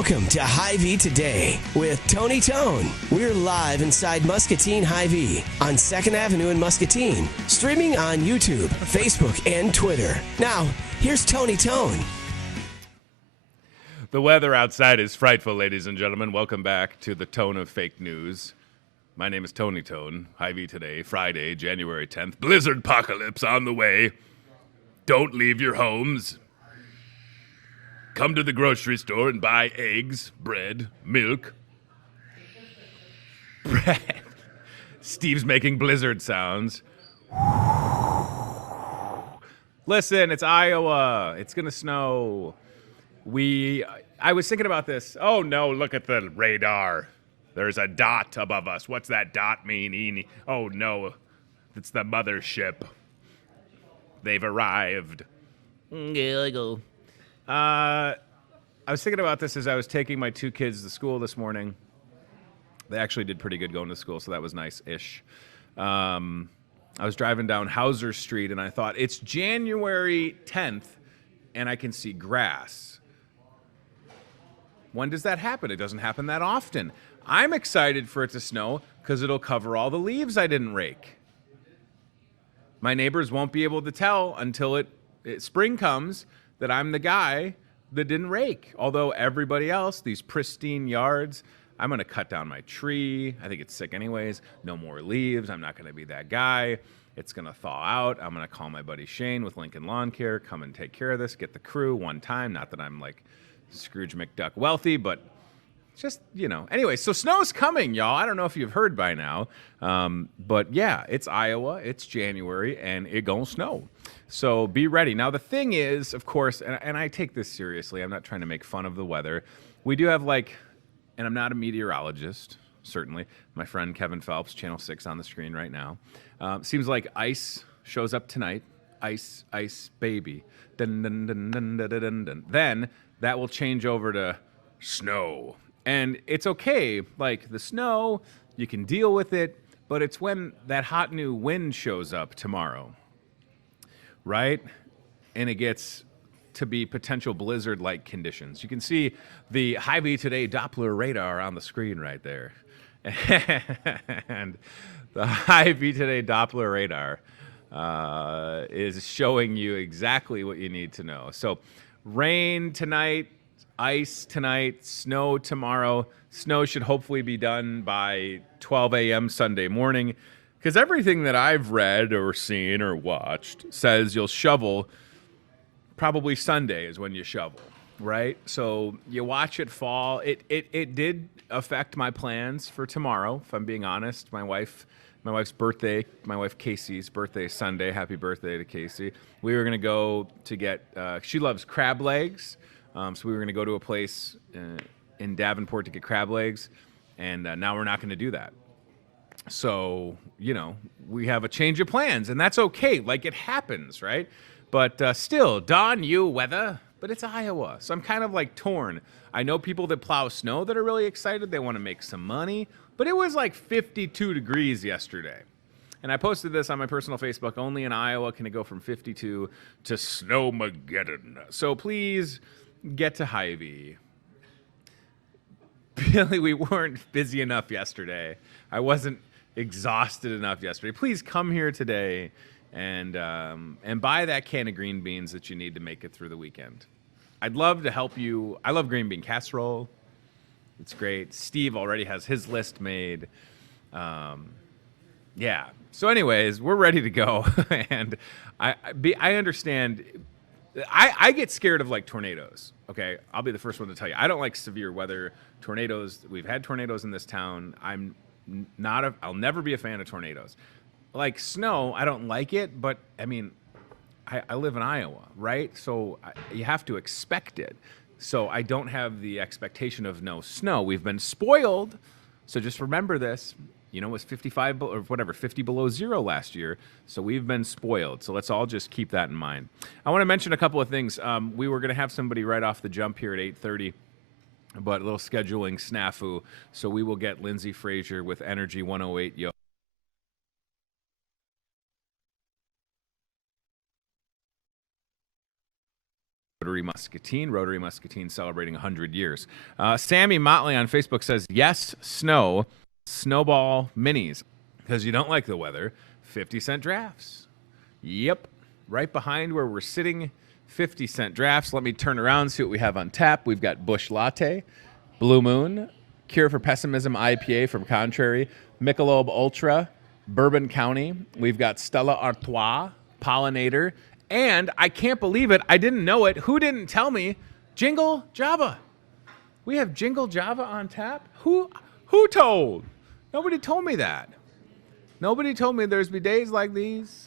Welcome to Hy-Vee Today with Tony Tone. We're live inside Muscatine Hy-Vee on 2nd Avenue in Muscatine, streaming on YouTube, Facebook, and Twitter. Now, here's Tony Tone. The weather outside is frightful, ladies and gentlemen. Welcome back to the Tone of Fake News. My name is Tony Tone. Hy-Vee Today, Friday, January 10th. Blizzard apocalypse on the way. Don't leave your homes. Come to the grocery store and buy eggs, bread, milk. Bread. Steve's making blizzard sounds. Listen, it's Iowa. It's going to snow. I was thinking about this. Oh, no, look at the radar. There's a dot above us. What's that dot mean? Oh, no, it's the mothership. They've arrived. Here I go. I was thinking about this as I was taking my two kids to school this morning. They actually did pretty good going to school, so that was nice-ish. I was driving down Hauser Street, and I thought, it's January 10th, and I can see grass. When does that happen? It doesn't happen that often. I'm excited for it to snow because it'll cover all the leaves I didn't rake. My neighbors won't be able to tell until spring comes that I'm the guy that didn't rake. Although everybody else, these pristine yards, I'm going to cut down my tree. I think it's sick anyways. No more leaves. I'm not going to be that guy. It's going to thaw out. I'm going to call my buddy Shane with Lincoln Lawn Care, come and take care of this, get the crew one time. Not that I'm like Scrooge McDuck wealthy, but just, Anyway, so snow's coming, y'all. I don't know if you've heard by now, but yeah, it's Iowa, it's January, and it gonna snow. So be ready. Now, the thing is, of course, and I take this seriously, I'm not trying to make fun of the weather. We do have and I'm not a meteorologist, certainly. My friend Kevin Phelps, Channel 6 on the screen right now. Seems like ice shows up tonight. Ice, ice, baby. Dun, dun, dun, dun, dun, dun, dun. Then that will change over to snow. And it's okay, the snow, you can deal with it, but it's when that hot new wind shows up tomorrow, right? And it gets to be potential blizzard-like conditions. You can see the Hy-Vee Today Doppler radar on the screen right there. And the Hy-Vee Today Doppler radar is showing you exactly what you need to know. So rain tonight, ice tonight, snow tomorrow. Snow should hopefully be done by 12 a.m. Sunday morning, because everything that I've read or seen or watched says you'll shovel probably Sunday is when you shovel, right? So you watch it fall. It did affect my plans for tomorrow, if I'm being honest. My wife's birthday, my wife Casey's birthday is Sunday. Happy birthday to Casey. We were going to go to get, she loves crab legs. So we were going to go to a place in Davenport to get crab legs, and now we're not going to do that. So, we have a change of plans, and that's okay. It happens, right? But still, darn you, weather. But it's Iowa, so I'm kind of torn. I know people that plow snow that are really excited. They want to make some money, but it was 52 degrees yesterday. And I posted this on my personal Facebook. Only in Iowa can it go from 52 to Snowmageddon. So please get to Hy-Vee. Billy, we weren't busy enough yesterday. I wasn't exhausted enough yesterday. Please come here today and buy that can of green beans that you need to make it through the weekend. I'd love to help you. I love green bean casserole. It's great. Steve already has his list made. Yeah. So anyways, we're ready to go. And I understand. I get scared of tornadoes. Okay, I'll be the first one to tell you. I don't like severe weather. Tornadoes. We've had tornadoes in this town. I'll never be a fan of tornadoes. Snow, I don't like it, but I live in Iowa, right? So you have to expect it. So I don't have the expectation of no snow. We've been spoiled. So just remember this. It was 55 or whatever, 50 below zero last year. So we've been spoiled. So let's all just keep that in mind. I want to mention a couple of things. We were going to have somebody right off the jump here at 8:30, but a little scheduling snafu. So we will get Lindsay Frazier with Energy 108 Yo. Rotary Muscatine celebrating 100 years. Sammy Motley on Facebook says, yes, snow, snowball minis. Because you don't like the weather, 50-cent drafts. Yep, right behind where we're sitting, 50-cent drafts. Let me turn around and see what we have on tap. We've got Busch Latte, Blue Moon, Cure for Pessimism IPA from Contrary, Michelob Ultra, Bourbon County. We've got Stella Artois, Pollinator, and I can't believe it. I didn't know it. Who didn't tell me? Jingle Java. We have Jingle Java on tap. Who told? Nobody told me that. Nobody told me there's be days like these.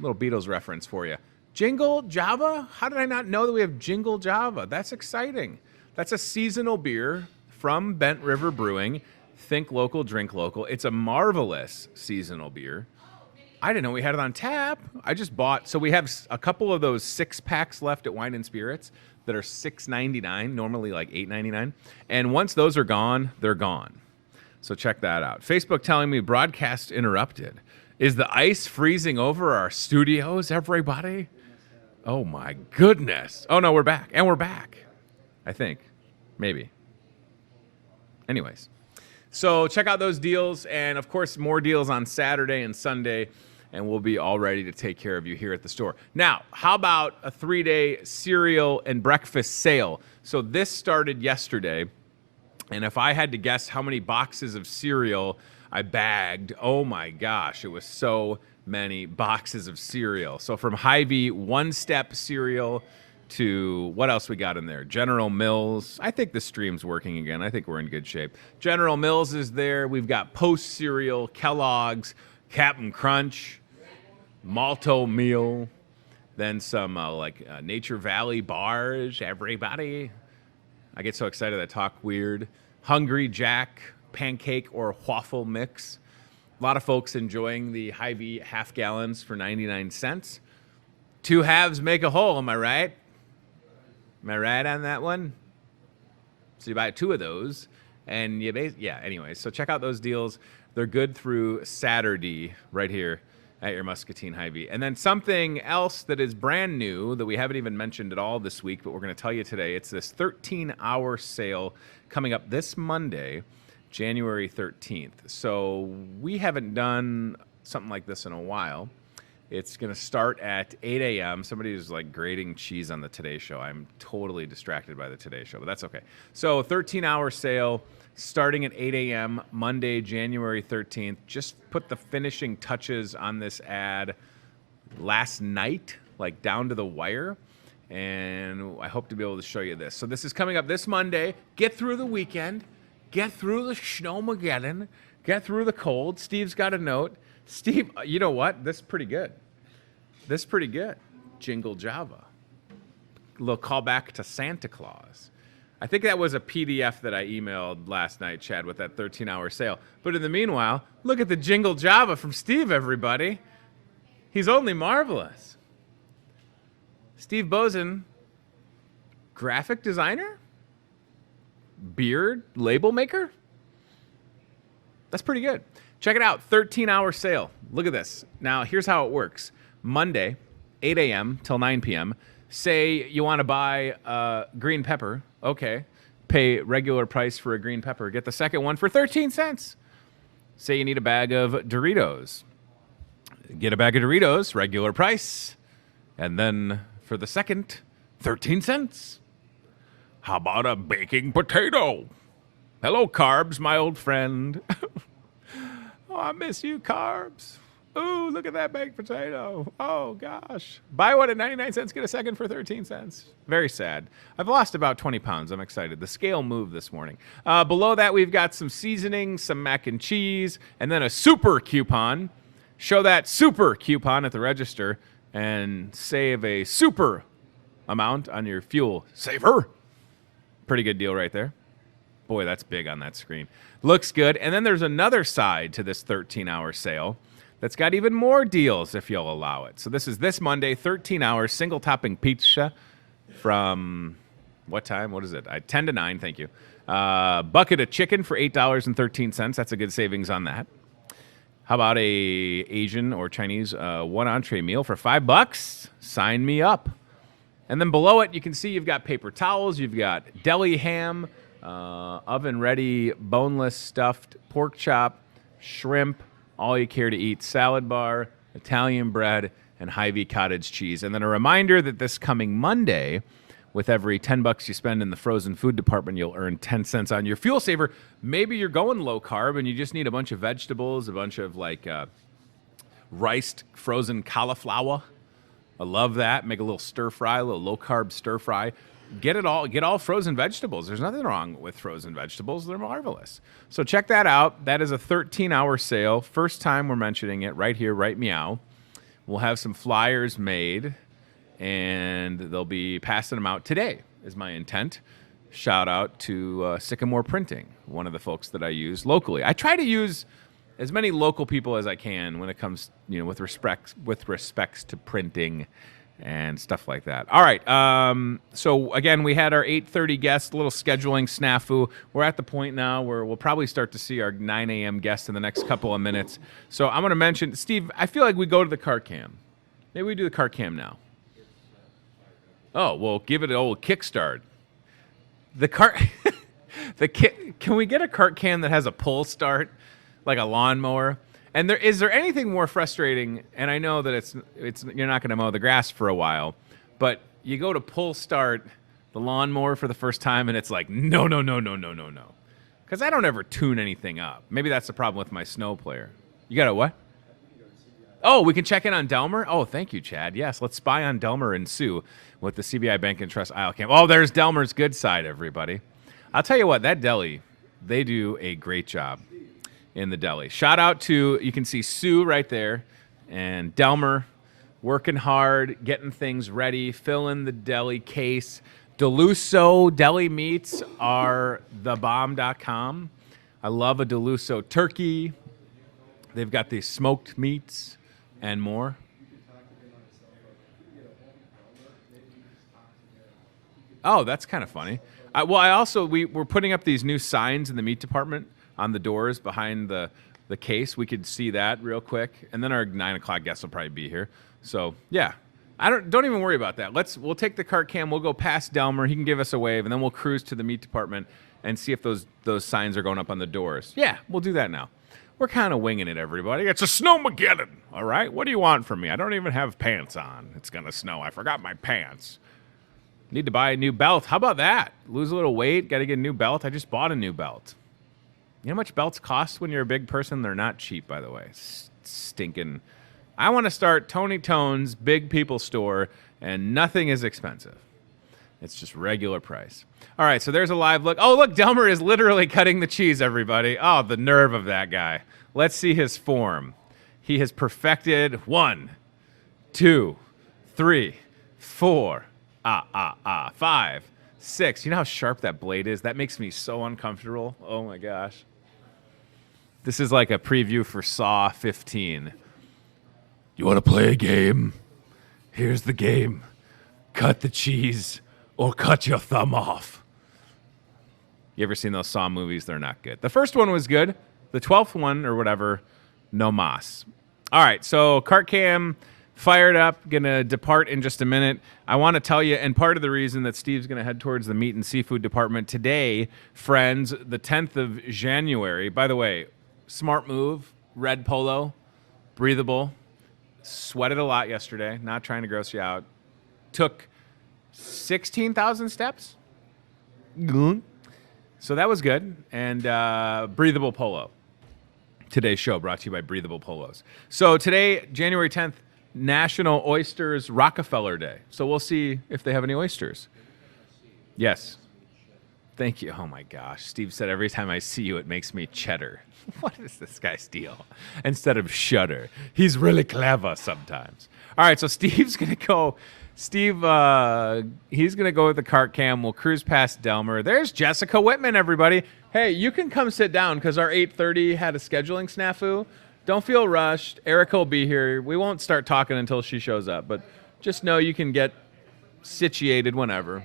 Little Beatles reference for you. Jingle Java? How did I not know that we have Jingle Java? That's exciting. That's a seasonal beer from Bent River Brewing. Think local, drink local. It's a marvelous seasonal beer. I didn't know we had it on tap. I just bought. So we have a couple of those 6-packs left at Wine and Spirits that are $6.99, normally like $8.99. And once those are gone, they're gone. So check that out. Facebook telling me broadcast interrupted. Is the ice freezing over our studios, everybody? Oh, my goodness. Oh, no, we're back. And we're back. I think. Maybe. Anyways. So check out those deals. And, of course, more deals on Saturday and Sunday. And we'll be all ready to take care of you here at the store. Now, how about a 3-day cereal and breakfast sale? So this started yesterday. And if I had to guess how many boxes of cereal I bagged, oh, my gosh, it was so many boxes of cereal. So from Hy-Vee one-step cereal to what else we got in there? General Mills. I think the stream's working again. I think we're in good shape. General Mills is there. We've got Post cereal, Kellogg's, Cap'n Crunch, Malto Meal, then some Nature Valley bars, everybody. I get so excited I talk weird. Hungry Jack, pancake or waffle mix. A lot of folks enjoying the Hy-Vee half gallons for 99 cents. 2 halves make a whole, am I right? Am I right on that one? So you buy 2 of those, and anyway, so check out those deals. They're good through Saturday right here at your Muscatine Hy-Vee. And then something else that is brand new that we haven't even mentioned at all this week, but we're going to tell you today. It's this 13-hour sale coming up this Monday, January 13th. So we haven't done something like this in a while. It's going to start at 8 a.m. Somebody is like grating cheese on the Today Show. I'm totally distracted by the Today Show, but that's okay. So 13-hour sale starting at 8 a.m. Monday, January 13th. Just put the finishing touches on this ad last night, like down to the wire. And I hope to be able to show you this. So this is coming up this Monday. Get through the weekend. Get through the snowmageddon. Get through the cold. Steve's got a note. Steve, you know what? This is pretty good. This is pretty good. Jingle Java. A little callback to Santa Claus. I think that was a PDF that I emailed last night, Chad, with that 13-hour sale. But in the meanwhile, look at the Jingle Java from Steve, everybody. He's only marvelous. Steve Bozen, graphic designer? Beard label maker? That's pretty good. Check it out, 13-hour sale. Look at this. Now, here's how it works. Monday, 8 a.m. till 9 p.m. Say you want to buy green pepper. Okay. Pay regular price for a green pepper. Get the second one for 13 cents. Say you need a bag of Doritos. Get a bag of Doritos, regular price. And then for the second, 13 cents. How about a baking potato? Hello, carbs, my old friend. Oh, I miss you, carbs. Ooh, look at that baked potato. Oh, gosh. Buy one at 99 cents, get a second for 13 cents. Very sad. I've lost about 20 pounds. I'm excited. The scale moved this morning. Below that, we've got some seasoning, some mac and cheese, and then a super coupon. Show that super coupon at the register and save a super amount on your fuel saver. Pretty good deal right there. Boy, that's big on that screen. Looks good. And then there's another side to this 13-hour sale that's got even more deals if you'll allow it. So this is this Monday, 13-hour single-topping pizza from what time? What is it? 10 to 9, thank you. Bucket of chicken for $8.13. That's a good savings on that. How about a Asian or Chinese one entree meal for $5? Sign me up. And then below it, you can see you've got paper towels, you've got deli ham, oven-ready, boneless stuffed pork chop, shrimp, all you care to eat, salad bar, Italian bread, and Hy-Vee cottage cheese. And then a reminder that this coming Monday, with every $10 you spend in the frozen food department, you'll earn 10 cents on your fuel saver. Maybe you're going low carb and you just need a bunch of vegetables, a bunch of like riced frozen cauliflower. I love that. Make a little stir fry, a little low carb stir fry. Get all frozen vegetables. There's nothing wrong with frozen vegetables. They're marvelous. So check that out. That is a 13-hour sale. First time we're mentioning it right here, right meow. We'll have some flyers made, and they'll be passing them out today, is my intent. Shout out to Sycamore Printing, one of the folks that I use locally. I try to use as many local people as I can when it comes, with respects to printing and stuff like that. All right. So again, we had our 8:30 guest, little scheduling snafu. We're at the point now where we'll probably start to see our 9 a.m. guest in the next couple of minutes. So I'm going to mention, Steve, I feel like we go to the cart cam. Maybe we do the cart cam now. Oh, well, give it an old kickstart. The cart, can we get a cart cam that has a pull start, like a lawnmower? And is there anything more frustrating? And I know that it's you're not going to mow the grass for a while, but you go to pull start the lawnmower for the first time, and it's like no, because I don't ever tune anything up. Maybe that's the problem with my snow player. You got a what? Oh, we can check in on Delmer? Oh, thank you, Chad. Yes, let's spy on Delmer and Sue with the CBI Bank and Trust aisle cam. Oh, there's Delmer's good side, everybody. I'll tell you what, that deli, they do a great job in the deli. Shout out to, you can see Sue right there, and Delmer working hard, getting things ready, filling the deli case. Deluso deli meats are thebomb.com. I love a Deluso turkey. They've got these smoked meats and more. Oh, that's kind of funny. We're putting up these new signs in the meat department on the doors behind the case. We could see that real quick. And then our 9 o'clock guests will probably be here. So, yeah. Don't even worry about that. We'll take the cart cam. We'll go past Delmer. He can give us a wave. And then we'll cruise to the meat department and see if those signs are going up on the doors. Yeah, we'll do that now. We're kind of winging it, everybody. It's a snowmageddon, all right? What do you want from me? I don't even have pants on. It's going to snow. I forgot my pants. Need to buy a new belt. How about that? Lose a little weight. Got to get a new belt. I just bought a new belt. You know how much belts cost when you're a big person? They're not cheap, by the way. Stinking. I want to start Tony Tone's Big People Store, and nothing is expensive. It's just regular price. All right, so there's a live look. Oh, look, Delmer is literally cutting the cheese, everybody. Oh, the nerve of that guy. Let's see his form. He has perfected 1, 2, 3, 4, 5, 6. You know how sharp that blade is? That makes me so uncomfortable. Oh, my gosh. This is like a preview for Saw 15. You want to play a game? Here's the game. Cut the cheese or cut your thumb off. You ever seen those Saw movies? They're not good. The first one was good. The 12th one or whatever, no mas. All right, so cart cam fired up. Going to depart in just a minute. I want to tell you, and part of the reason that Steve's going to head towards the meat and seafood department today, friends, the 10th of January. By the way, smart move, red polo, breathable. Sweated a lot yesterday, not trying to gross you out. Took 16,000 steps. So that was good. And breathable polo. Today's show brought to you by Breathable Polos. So today, January 10th, National Oysters Rockefeller Day. So we'll see if they have any oysters. Yes. Thank you. Oh, my gosh. Steve said every time I see you, it makes me cheddar. What is this guy's deal? Instead of shudder. He's really clever sometimes. All right, so Steve's going to go. Steve, he's going to go with the cart cam. We'll cruise past Delmer. There's Jessica Whitman, everybody. Hey, you can come sit down because our 8:30 had a scheduling snafu. Don't feel rushed. Erica will be here. We won't start talking until she shows up, but just know you can get situated whenever.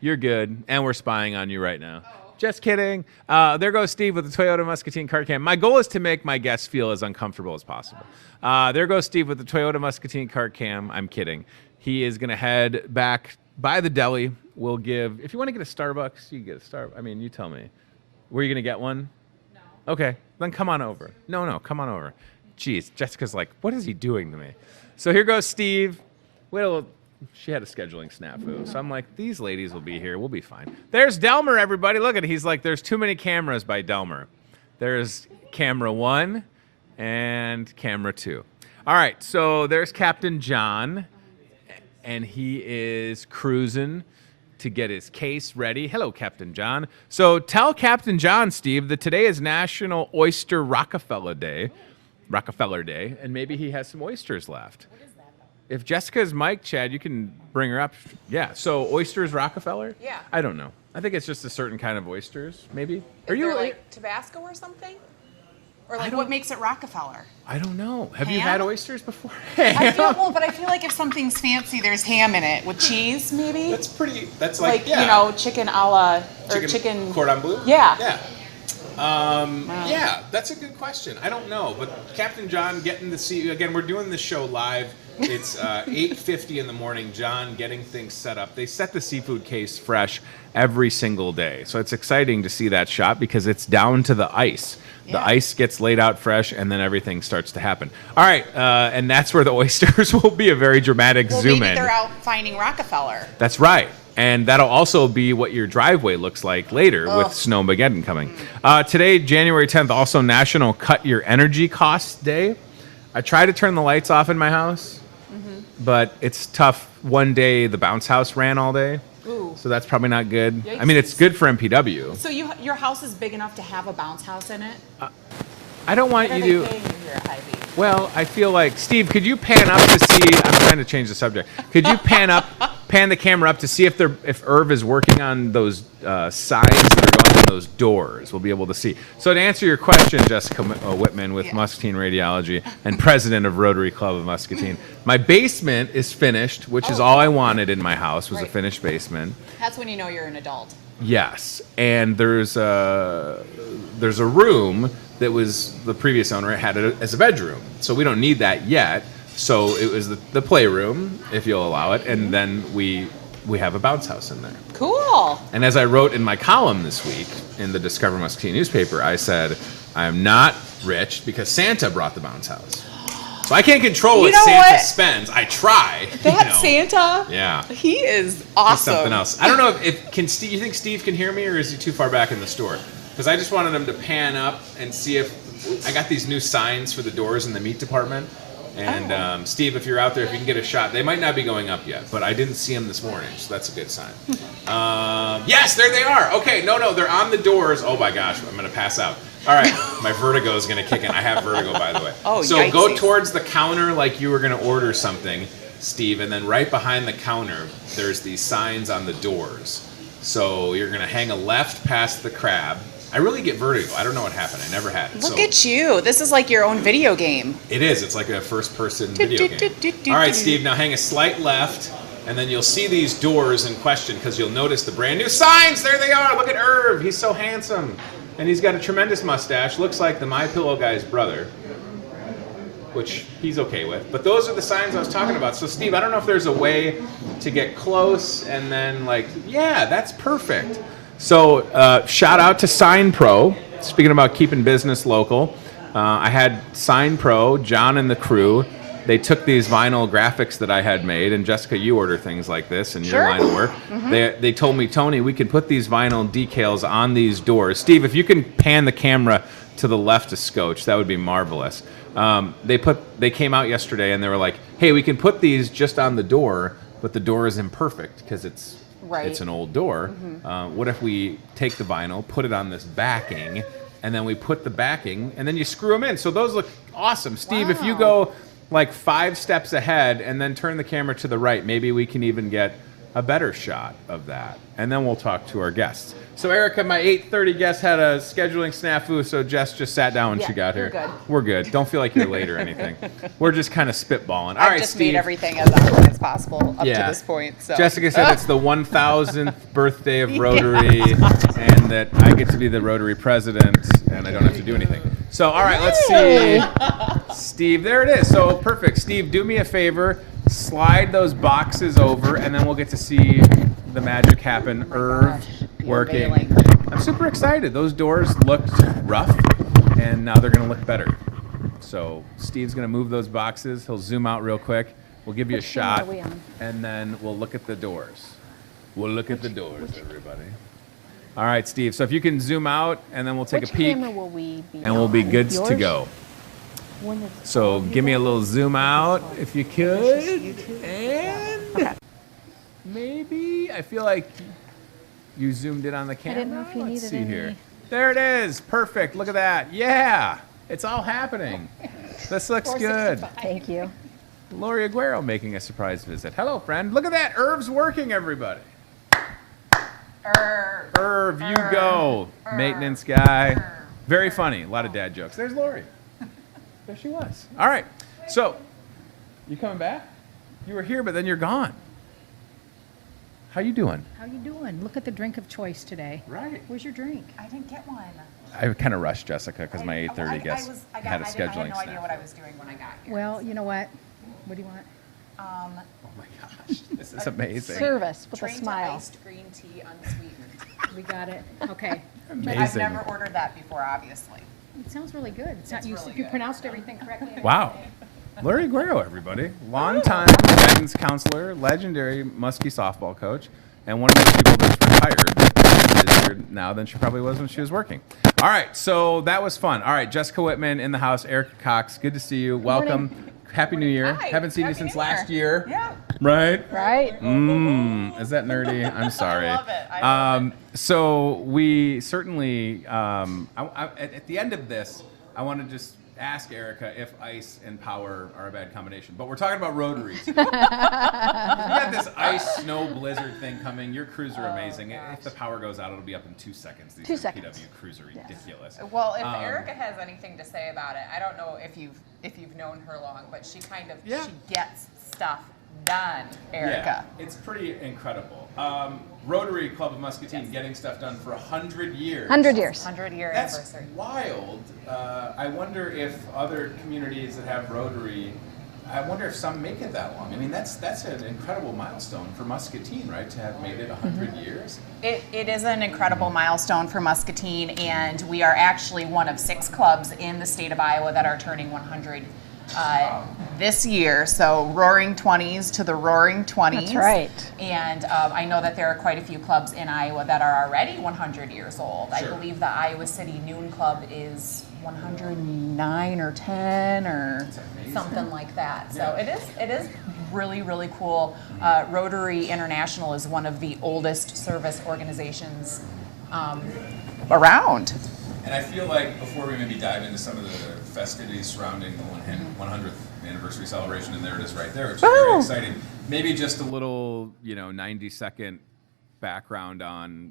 You're good, and we're spying on you right now. Just kidding. There goes Steve with the Toyota Muscatine cart cam. My goal is to make my guests feel as uncomfortable as possible. There goes Steve with the Toyota Muscatine cart cam. I'm kidding. He is going to head back by the deli, we'll give. If you want to get a Starbucks, you can get a Starbucks. I mean, you tell me. Were you gonna get one? No. Okay, then come on over. No, come on over. Jeez, Jessica's like, what is he doing to me? So here goes Steve. She had a scheduling snafu. So I'm like, these ladies will be here. We'll be fine. There's Delmer, everybody. Look at it. He's like, there's too many cameras by Delmer. There's camera 1 and camera 2. All right, so there's Captain John, and he is cruising to get his case ready. Hello, Captain John. So tell Captain John, Steve, that today is National Oyster Rockefeller Day, and maybe he has some oysters left. If Jessica's mic, Chad, you can bring her up. Yeah, so oysters Rockefeller? Yeah. I don't know. I think it's just a certain kind of oysters, maybe. Are you like Tabasco or something? Or like what makes it Rockefeller? I don't know. Have you had oysters before? I feel like if something's fancy, there's ham in it with cheese, maybe. That's like you know, chicken a la or chicken cordon bleu. Yeah. Yeah. Yeah, that's a good question. I don't know, but Captain John getting to see again. We're doing this show live. It's 8:50 in the morning. John getting things set up. They set the seafood case fresh every single day, so it's exciting to see that shot because it's down to the ice. The ice gets laid out fresh, and then everything starts to happen. All right, and that's where the oysters will be a very dramatic zoom maybe in. They're out finding Rockefeller. That's right. And that'll also be what your driveway looks like later with Snowmageddon coming. Today, January 10th, also National Cut Your Energy Costs Day. I try to turn the lights off in my house, but it's tough. One day, the bounce house ran all day. Ooh. So that's probably not good. Yikes. I mean, it's good for MPW. So your house is big enough to have a bounce house in it? I don't want What you are they to... paying you here at Hy-Vee? Well, I feel like, Steve, could you pan up to see? I'm trying to change the subject. Could you pan the camera up to see if Irv is working on those signs that are going on those doors? We'll be able to see. So to answer your question, Jessica Whitman with Muscatine Radiology and president of Rotary Club of Muscatine, my basement is finished, which is all I wanted in my house was a finished basement. That's when you know you're an adult. Yes, and there's a room that was the previous owner had it as a bedroom, so we don't need that yet. So it was the playroom, if you'll allow it, and then we have a bounce house in there. Cool. And as I wrote in my column this week in the Discover Muscatine newspaper, I said I am not rich because Santa brought the bounce house. So I can't control what Santa spends. I try. That Santa. Yeah. He is awesome. He's something else. I don't know if Steve. You think Steve can hear me, or is he too far back in the store? Because I just wanted him to pan up and see if I got these new signs for the doors in the meat department. And Steve, if you're out there, if you can get a shot, they might not be going up yet, but I didn't see them this morning, so that's a good sign. Yes, there they are. Okay, no, they're on the doors. Oh my gosh, I'm gonna pass out. All right, my vertigo is gonna kick in. I have vertigo, by the way. Oh, so yikesies. go towards the counter like you were gonna order something, Steve, and then right behind the counter, there's these signs on the doors. So you're gonna hang a left past the crab. I really get vertigo. I don't know what happened. I never had it. Look at you. This is like your own video game. It is. It's like a first-person video game. All right, Steve, now hang a slight left, and then you'll see these doors in question because you'll notice the brand new signs. There they are. Look at Irv. He's so handsome. And he's got a tremendous mustache. Looks like the My Pillow guy's brother, which he's okay with. But those are the signs I was talking about. So, Steve, I don't know if there's a way to get close and then yeah, that's perfect. So shout out to Sign Pro. Speaking about keeping business local, I had Sign Pro, John and the crew. They took these vinyl graphics that I had made, and Jessica, you order things like this in your line of work. They told me, Tony, we can put these vinyl decals on these doors. Steve, if you can pan the camera to the left of Scotch, that would be marvelous. They came out yesterday and they were like, hey, we can put these just on the door, but the door is imperfect because it's an old door. What if we take the vinyl, put it on this backing, and then we put the backing, and then you screw them in. So those look awesome. Steve, if you go like 5 steps ahead and then turn the camera to the right, maybe we can even get a better shot of that. And then we'll talk to our guests. So, Erica, my 8:30 guest had a scheduling snafu, so Jess just sat down when she got here. We're good. We're good. Don't feel like you're late or anything. We're just kind of spitballing. All I've right, just Steve. made everything as awkward as possible up to this point. So. Jessica said it's the 1,000th birthday of Rotary, and that I get to be the Rotary president, and I don't have to do anything. So, all right, let's see. Steve, there it is. So perfect. Steve, do me a favor. Slide those boxes over, and then we'll get to see the magic happen. Irv working. I'm super excited. Those doors looked rough, and now they're going to look better. So Steve's going to move those boxes. He'll zoom out real quick. We'll give you a shot, and then we'll look at the doors. We'll look at the doors, everybody. All right, Steve. So if you can zoom out, and then we'll take a peek, Will we be and we'll be good to Yours? go. So give me a little zoom out, if you could, and maybe I feel like you zoomed in on the camera. I didn't know if you Let's needed see any. here. There it is. Perfect. Look at that. Yeah, it's all happening. This looks good. Thank you. Lori Aguero making a surprise visit. Hello, friend. Look at that. Irv's working, everybody. Irv, you go. Maintenance guy. Very funny. A lot of dad jokes. There's Lori. There she was. All right. So, you coming back? You were here, but then you're gone. How you doing? How you doing? Look at the drink of choice today. Right. Where's your drink? I didn't get one. I kind of rushed Jessica because my 8:30 I guest had a I had scheduling no idea snag. what I was doing when I got here. Well, you know what? What do you want? Oh my gosh, this is amazing. Service with a Trained smile. iced green tea unsweetened. We got it. Okay. I've Amazing. never ordered that before, obviously. It sounds really good. It's not, It's you, really you good. pronounced everything correctly. Wow. Larry Aguero, everybody. Longtime guidance counselor, legendary Muskie softball coach, and one of those people that's retired and busier now than she probably was when she was working. All right, so that was fun. All right, Jessica Whitman in the house, Erica Cox, good to see you. Welcome. Happy New Year. Hi. Haven't seen you Happy since New Year. last year. Yeah. Right? Right? Is that nerdy? I'm sorry. I love it. I love So we certainly, at the end of this, I want to just ask Erica if ice and power are a bad combination. But we're talking about Rotary today. We got this ice snow blizzard thing coming. Your crews are amazing. If the power goes out, it'll be up in 2 seconds. These 2 seconds. PW crews are ridiculous. Well, if Erica has anything to say about it, I don't know if you've known her long, but she kind of she gets stuff done, Erica. Yeah, it's pretty incredible. Rotary Club of Muscatine getting stuff done for 100 years. 100 years. 100-year That's anniversary. wild. I wonder if other communities that have Rotary, I wonder if some make it that long. I mean, that's an incredible milestone for Muscatine, right? To have made it 100 years. It is an incredible milestone for Muscatine, and we are actually one of 6 clubs in the state of Iowa that are turning 100 this year. So Roaring 20s to the Roaring 20s. That's right. And I know that there are quite a few clubs in Iowa that are already 100 years old. Sure. I believe the Iowa City Noon Club is 109 or 10 or something like that. So it is really, really cool. Rotary International is one of the oldest service organizations around. And I feel like before we maybe dive into some of the festivities surrounding the 100th anniversary celebration, and there it is right there, which is very exciting. Maybe just a little, 90-second background on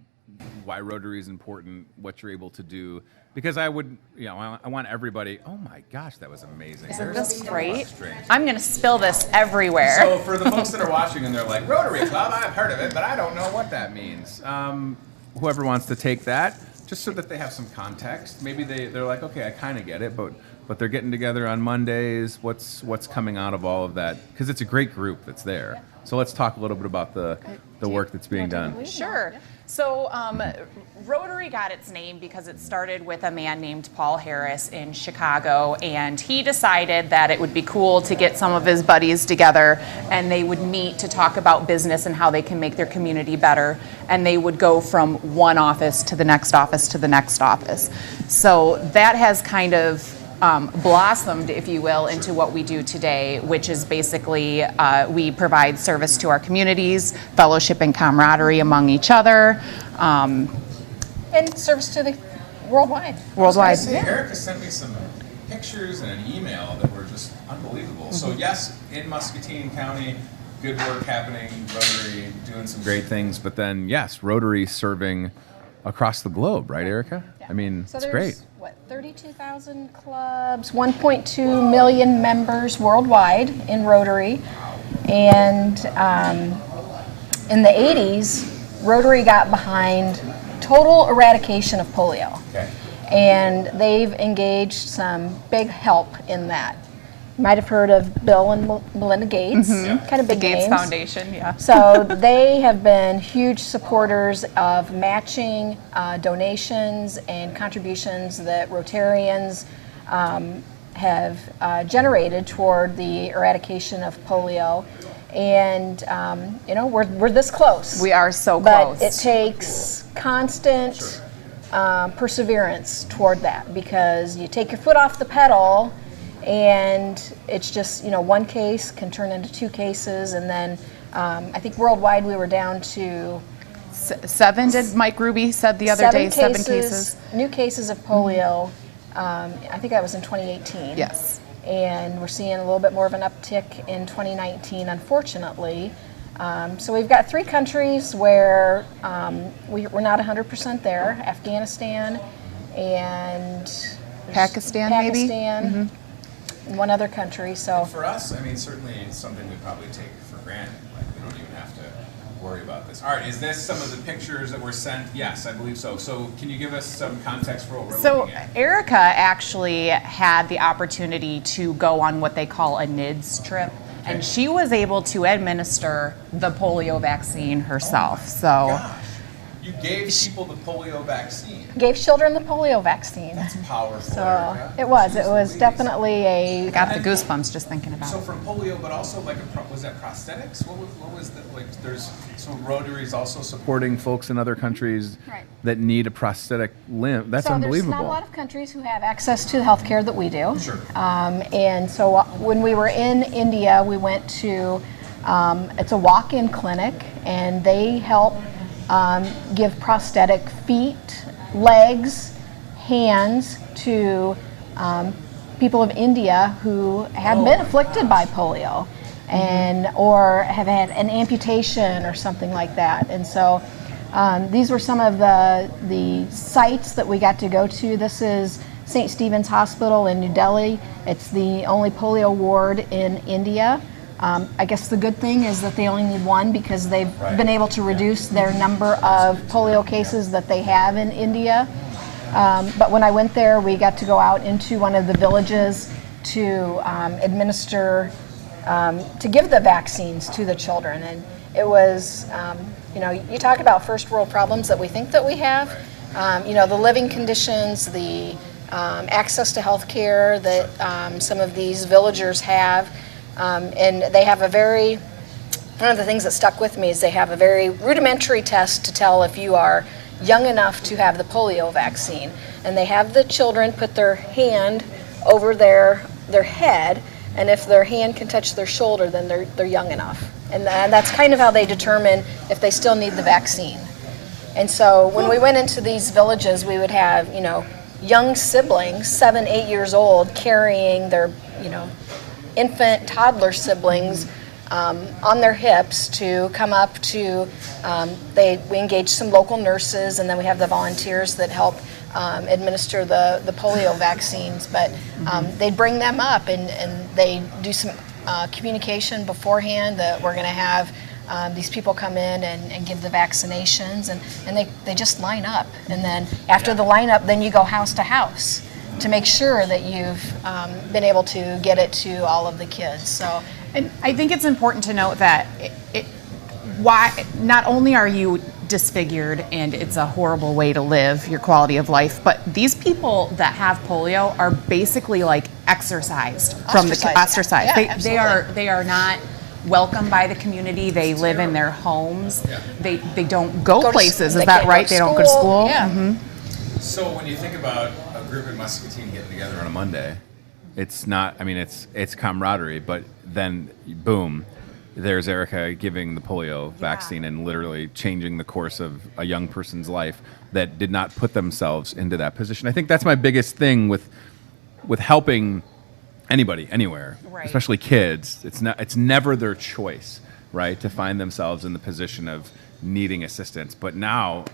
why Rotary is important, what you're able to do. Because I would, I want everybody, oh my gosh, that was amazing. Isn't this great? I'm going to spill this everywhere. So for the folks that are watching and they're like, Rotary Club, I've heard of it, but I don't know what that means. Whoever wants to take that, just so that they have some context. Maybe they're like, okay, I kind of get it, but they're getting together on Mondays. What's coming out of all of that? Because it's a great group that's there. So let's talk a little bit about the work that's being done. Sure. So Rotary got its name because it started with a man named Paul Harris in Chicago, and he decided that it would be cool to get some of his buddies together, and they would meet to talk about business and how they can make their community better, and they would go from one office to the next office to the next office. So that has kind of blossomed, if you will, into what we do today, which is basically we provide service to our communities, fellowship and camaraderie among each other, And service to the worldwide. worldwide. Erica sent me some pictures and an email that were just unbelievable. So yes, in Muscatine County, good work happening, Rotary doing some great things, but then yes, Rotary serving across the globe, right, Erica? I mean, So it's there's, great. what, 32,000 clubs, 1.2 million members worldwide in Rotary. And in the 80s, Rotary got behind total eradication of polio. Okay. And they've engaged some big help in that. might have heard of Bill and Melinda Gates, kind of The big Gates names. Foundation, yeah. So they have been huge supporters of matching donations and contributions that Rotarians have generated toward the eradication of polio. And we're this close. We are so But close. it takes constant perseverance toward that, because you take your foot off the pedal and it's just, one case can turn into 2 cases, and then I think worldwide we were down to 7, did Mike Ruby said the other day, 7 cases. New cases of polio. I think that was in 2018. Yes. And we're seeing a little bit more of an uptick in 2019, unfortunately. So we've got 3 countries where we're not 100% there: Afghanistan and Pakistan, maybe? and one other country. So For us, I mean, certainly it's something we probably take for granted. Like, we don't even have to worry about this. All right, is this some of the pictures that were sent? Yes, I believe so. So can you give us some context for what we're So looking at? Erica actually had the opportunity to go on what they call a NIDS trip, and she was able to administer the polio vaccine herself. So Gosh, you gave people the polio vaccine. gave children the polio vaccine. That's powerful. So Erica. it was Jeez definitely I a got the goosebumps just thinking about So it. from polio, but also like was that prosthetics? What was the like? There's so Rotary's also supporting folks in other countries Right. that need a prosthetic limb. That's so unbelievable. there's not a lot of countries who have access to the health care that we do. Sure. And so when we were in India, we went to, it's a walk-in clinic, and they help give prosthetic feet, legs, hands to people of India who have been afflicted by polio, and or have had an amputation or something like that. And so these were some of the sites that we got to go to. This is St. Stephen's Hospital in New Delhi. It's the only polio ward in India. I guess the good thing is that they only need 1, because they've been able to reduce their number of polio cases that they have in India. But when I went there, we got to go out into one of the villages to administer, to give the vaccines to the children. And it was, you talk about first world problems that we think that we have. The living conditions, the access to health care that some of these villagers have. And they have one of the things that stuck with me is they have a very rudimentary test to tell if you are young enough to have the polio vaccine. And they have the children put their hand over their head, and if their hand can touch their shoulder, then they're young enough. And that's kind of how they determine if they still need the vaccine. And so when we went into these villages, we would have, young siblings, 7, 8 years old, carrying their, infant, toddler siblings on their hips to come up to, we engage some local nurses, and then we have the volunteers that help administer the polio vaccines. But they bring them up, and they do some communication beforehand that we're going to have these people come in and give the vaccinations, and they just line up. And then after the lineup, then you go house to house to make sure that you've been able to get it to all of the kids. So, And I think it's important to note that why not only are you disfigured and it's a horrible way to live your quality of life, but these people that have polio are basically like exercised from the ostracized. Yeah, They are not welcome by the community. They live in their homes. They don't go places. Is that right? They don't go to school. Yeah. Mm-hmm. So when you think about a group in Muscatine getting together on a Monday, it's not, it's camaraderie, but then boom, there's Erica giving the polio vaccine and literally changing the course of a young person's life that did not put themselves into that position. I think that's my biggest thing with helping anybody, anywhere, Right. especially kids. It's never their choice, right, to find themselves in the position of needing assistance. But now,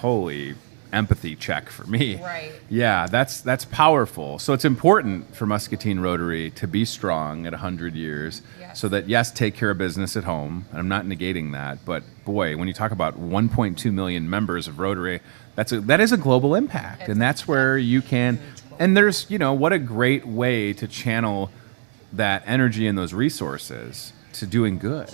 holy empathy check for me. Right. Yeah, that's powerful. So it's important for Muscatine Rotary to be strong at 100 years, Yes. so that, yes, take care of business at home. And I'm not negating that, but boy, when you talk about 1.2 million members of Rotary, that is a global impact, and that's where you can. And there's, what a great way to channel that energy and those resources to doing good.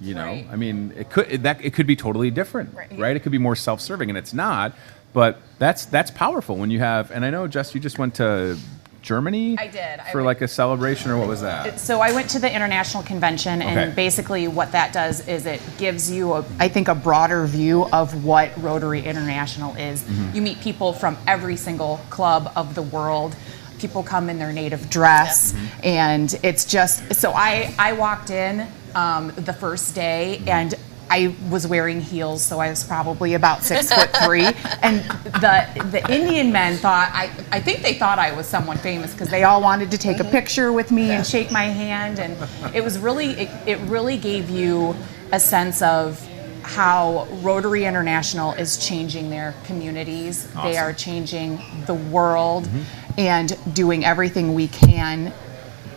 You know, Right. I mean, it could be totally different, right? It could be more self-serving, and it's not. But that's powerful when you have. And I know, Jess, you just went to Germany. I did. For like a celebration, or what was that? So I went to the international convention, and Okay. basically what that does is it gives you, I think, a broader view of what Rotary International is. You meet people from every single club of the world. People come in their native dress, and it's just, so I walked in the first day, and I was wearing heels, so I was probably about 6'3", and the Indian men thought, I think they thought I was someone famous, because they all wanted to take a picture with me and shake my hand, and it was really, it really gave you a sense of how Rotary International is changing their communities. They are changing the world and doing everything we can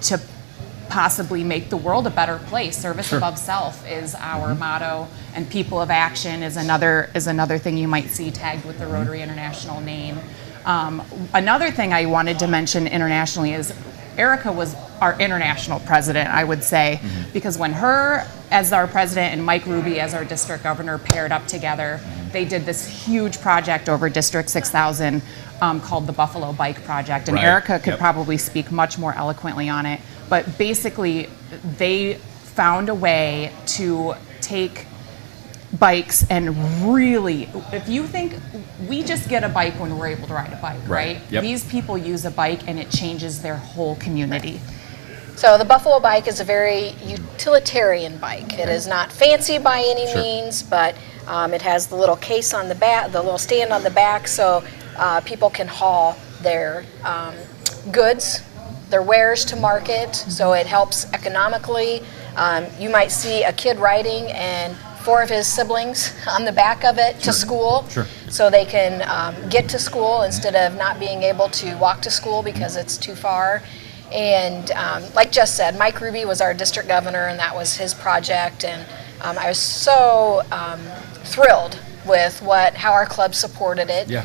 to possibly make the world a better place. Service above self is our motto, and people of action is another thing you might see tagged with the Rotary International name. Another thing I wanted to mention internationally is Erica was our international president, I would say, because when her as our president and Mike Ruby as our district governor paired up together, they did this huge project over District 6000 called the Buffalo Bike Project. And Right. Erica could probably speak much more eloquently on it. But basically, they found a way to take bikes and really, if you think, we just get a bike when we're able to ride a bike, right? Yep. These people use a bike and it changes their whole community. So the Buffalo bike is a very utilitarian bike. It is not fancy by any means, but it has the little case on the back, the little stand on the back, so people can haul their goods, their wares to market, so it helps economically. You might see a kid riding and 4 of his siblings on the back of it to school, so they can get to school instead of not being able to walk to school because it's too far. And like Jess said, Mike Ruby was our district governor, and that was his project. And I was so thrilled with how our club supported it. Yeah.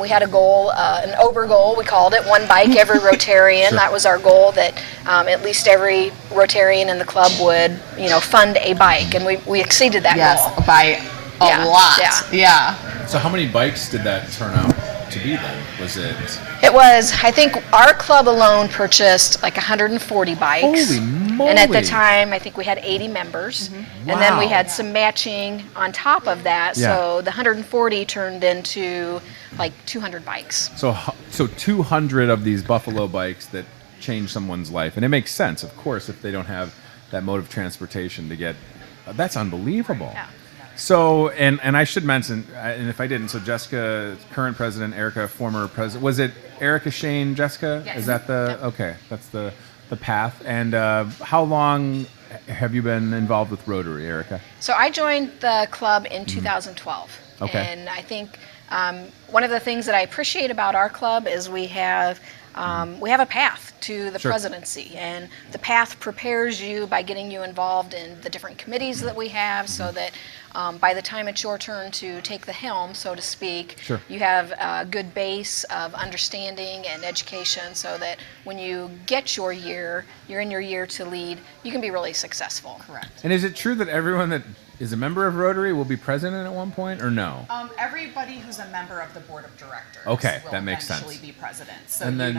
We had a goal, an Ober goal, we called it, one bike every Rotarian. That was our goal, that at least every Rotarian in the club would, fund a bike, and we exceeded that goal. By a lot. Yeah. So how many bikes did that turn out to be then? Was it? It was, I think our club alone purchased like 140 bikes. Holy moly. And at the time, I think we had 80 members. And then we Wow. had some matching on top of that. Yeah. So the 140 turned into like 200 bikes. So 200 of these Buffalo bikes that change someone's life. And it makes sense, of course, if they don't have that mode of transportation to get. That's unbelievable. Yeah. So, and I should mention, and if I didn't, so Jessica, current president, Erica, former president. Was it Erica, Shane, Jessica? Yes. Is that the, okay, that's the path. And how long have you been involved with Rotary, Erica? So I joined the club in 2012. Okay. And I think one of the things that I appreciate about our club is we have a path to the presidency, and the path prepares you by getting you involved in the different committees that we have, so that by the time it's your turn to take the helm, so to speak, you have a good base of understanding and education, so that when you get your year, you're in your year to lead, you can be really successful. Correct. And is it true that everyone that is a member of Rotary will be president at one point, or no? Everybody who's a member of the board of directors Okay, will that makes eventually sense. be president. So And then-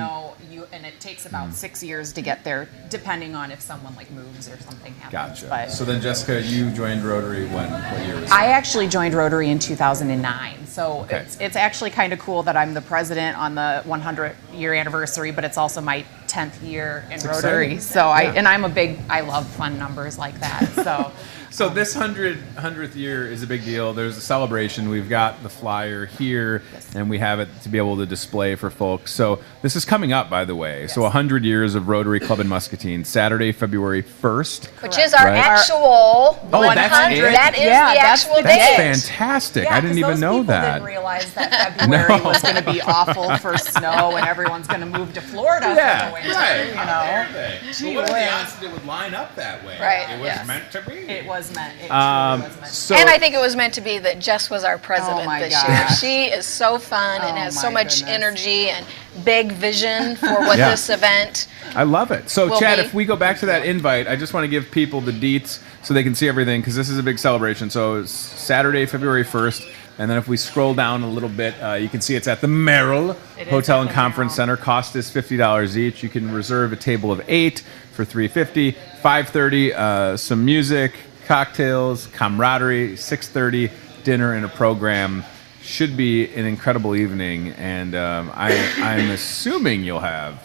and it takes about 6 years to get there, depending on if someone like moves or something happens. Gotcha. But So then, Jessica, you joined Rotary when? What year was that? I actually joined Rotary in 2009. So Okay. it's actually kind of cool that I'm the president on the 100-year anniversary, but it's also my 10th year in Rotary. exciting. So Yeah. I love fun numbers like that. So. So this 100th year is a big deal. There's a celebration. We've got the flyer here, and we have it to be able to display for folks. So this is coming up, by the way. So 100 years of Rotary Club in Muscatine, Saturday, February 1st. Which is our Right. actual Oh, 100. that's it? That is Yeah, the that's actual That's date. fantastic. Yeah, I didn't 'cause even those know people that. didn't realize that February was going to be awful for snow and everyone's going to move to Florida Yeah. for the point. Right. You How know. dare they? Gee But what are the whiz. odds that it would line up that way? Right, It was yes. meant to be. It was meant. It truly was meant. So, And I think it was meant to be that Jess was our president my this gosh. year. She is so fun and Oh has so my much goodness. energy and big vision for what Yeah. this event. I love it. So, Will Chad, be. if we go back to that invite, I just want to give people the deets so they can see everything because this is a big celebration. So it's Saturday, February 1st. And then if we scroll down a little bit, you can see it's at the Merrill It is Hotel at and the Conference Merrill. Center. Cost is $50 each. You can reserve a table of 8 for $350. 5:30, some music, cocktails, camaraderie. 6:30, dinner and a program. Should be an incredible evening. And I'm assuming you'll have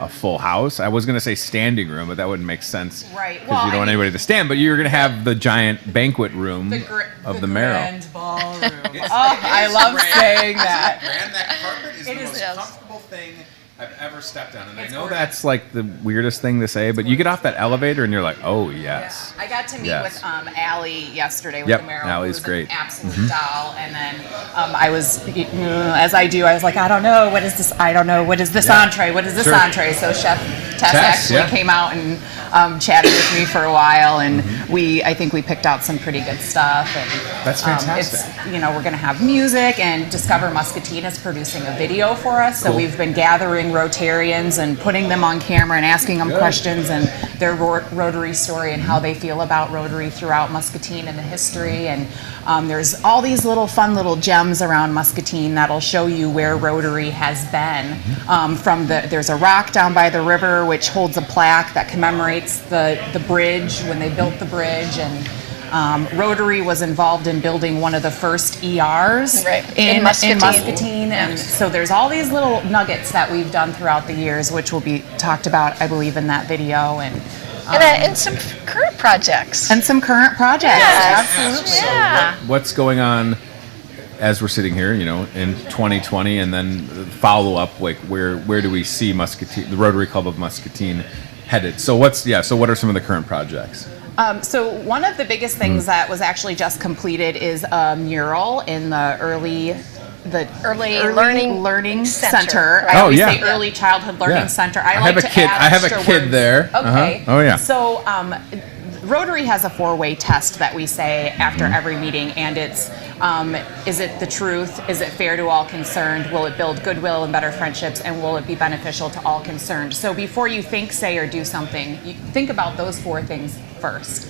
a full house. I was going to say standing room, but that wouldn't make sense. Right. Because Well, you don't I want mean- anybody to stand. But you're going to have the giant banquet room of the Merrill. Grand ballroom. I love saying that. Grand, that carpet is It the is, most yes. comfortable thing I've ever stepped on. And It's I know gorgeous. that's like the weirdest thing to say, but you get off that elevator and you're like, oh, yes. I got to meet Yes. with Allie yesterday with Yep, the Merrill. Allie's who's great. An absolute doll. And then I was, as I do, I was like, I don't know, what is this? I don't know, what is this Yeah. entree? What is this Sure. entree? So Chef Tess actually yeah. came out and chatted with me for a while, and I think we picked out some pretty good stuff. And That's fantastic. It's, we're going to have music, and Discover Muscatine is producing a video for us. So Cool. we've been gathering Rotarians and putting them on camera and asking them questions and their Rotary story and how they feel about Rotary throughout Muscatine and the history. And there's all these little fun little gems around Muscatine that'll show you where Rotary has been. There's a rock down by the river which holds a plaque that commemorates the bridge when they built the bridge, and Rotary was involved in building one of the first ERs Right. in In Muscatine. Muscatine. And so there's all these little nuggets that we've done throughout the years, which will be talked about, I believe, in that video, And some current projects. and some current projects. Yes. Absolutely. Yeah. What's going on as we're sitting here, in 2020, and then follow up, like where do we see Muscatine, the Rotary Club of Muscatine, headed? So what are some of the current projects? So one of the biggest things that was actually just completed is a mural in the early learning center. right? I always yeah. say early childhood learning Yeah. center. I like have a to kid- add I have a extra kid words. there. Okay. Oh, yeah. So Rotary has a 4-way test that we say after every meeting, and it's is it the truth? Is it fair to all concerned? Will it build goodwill and better friendships? And will it be beneficial to all concerned? So before you think, say, or do something, you think about those 4 things first.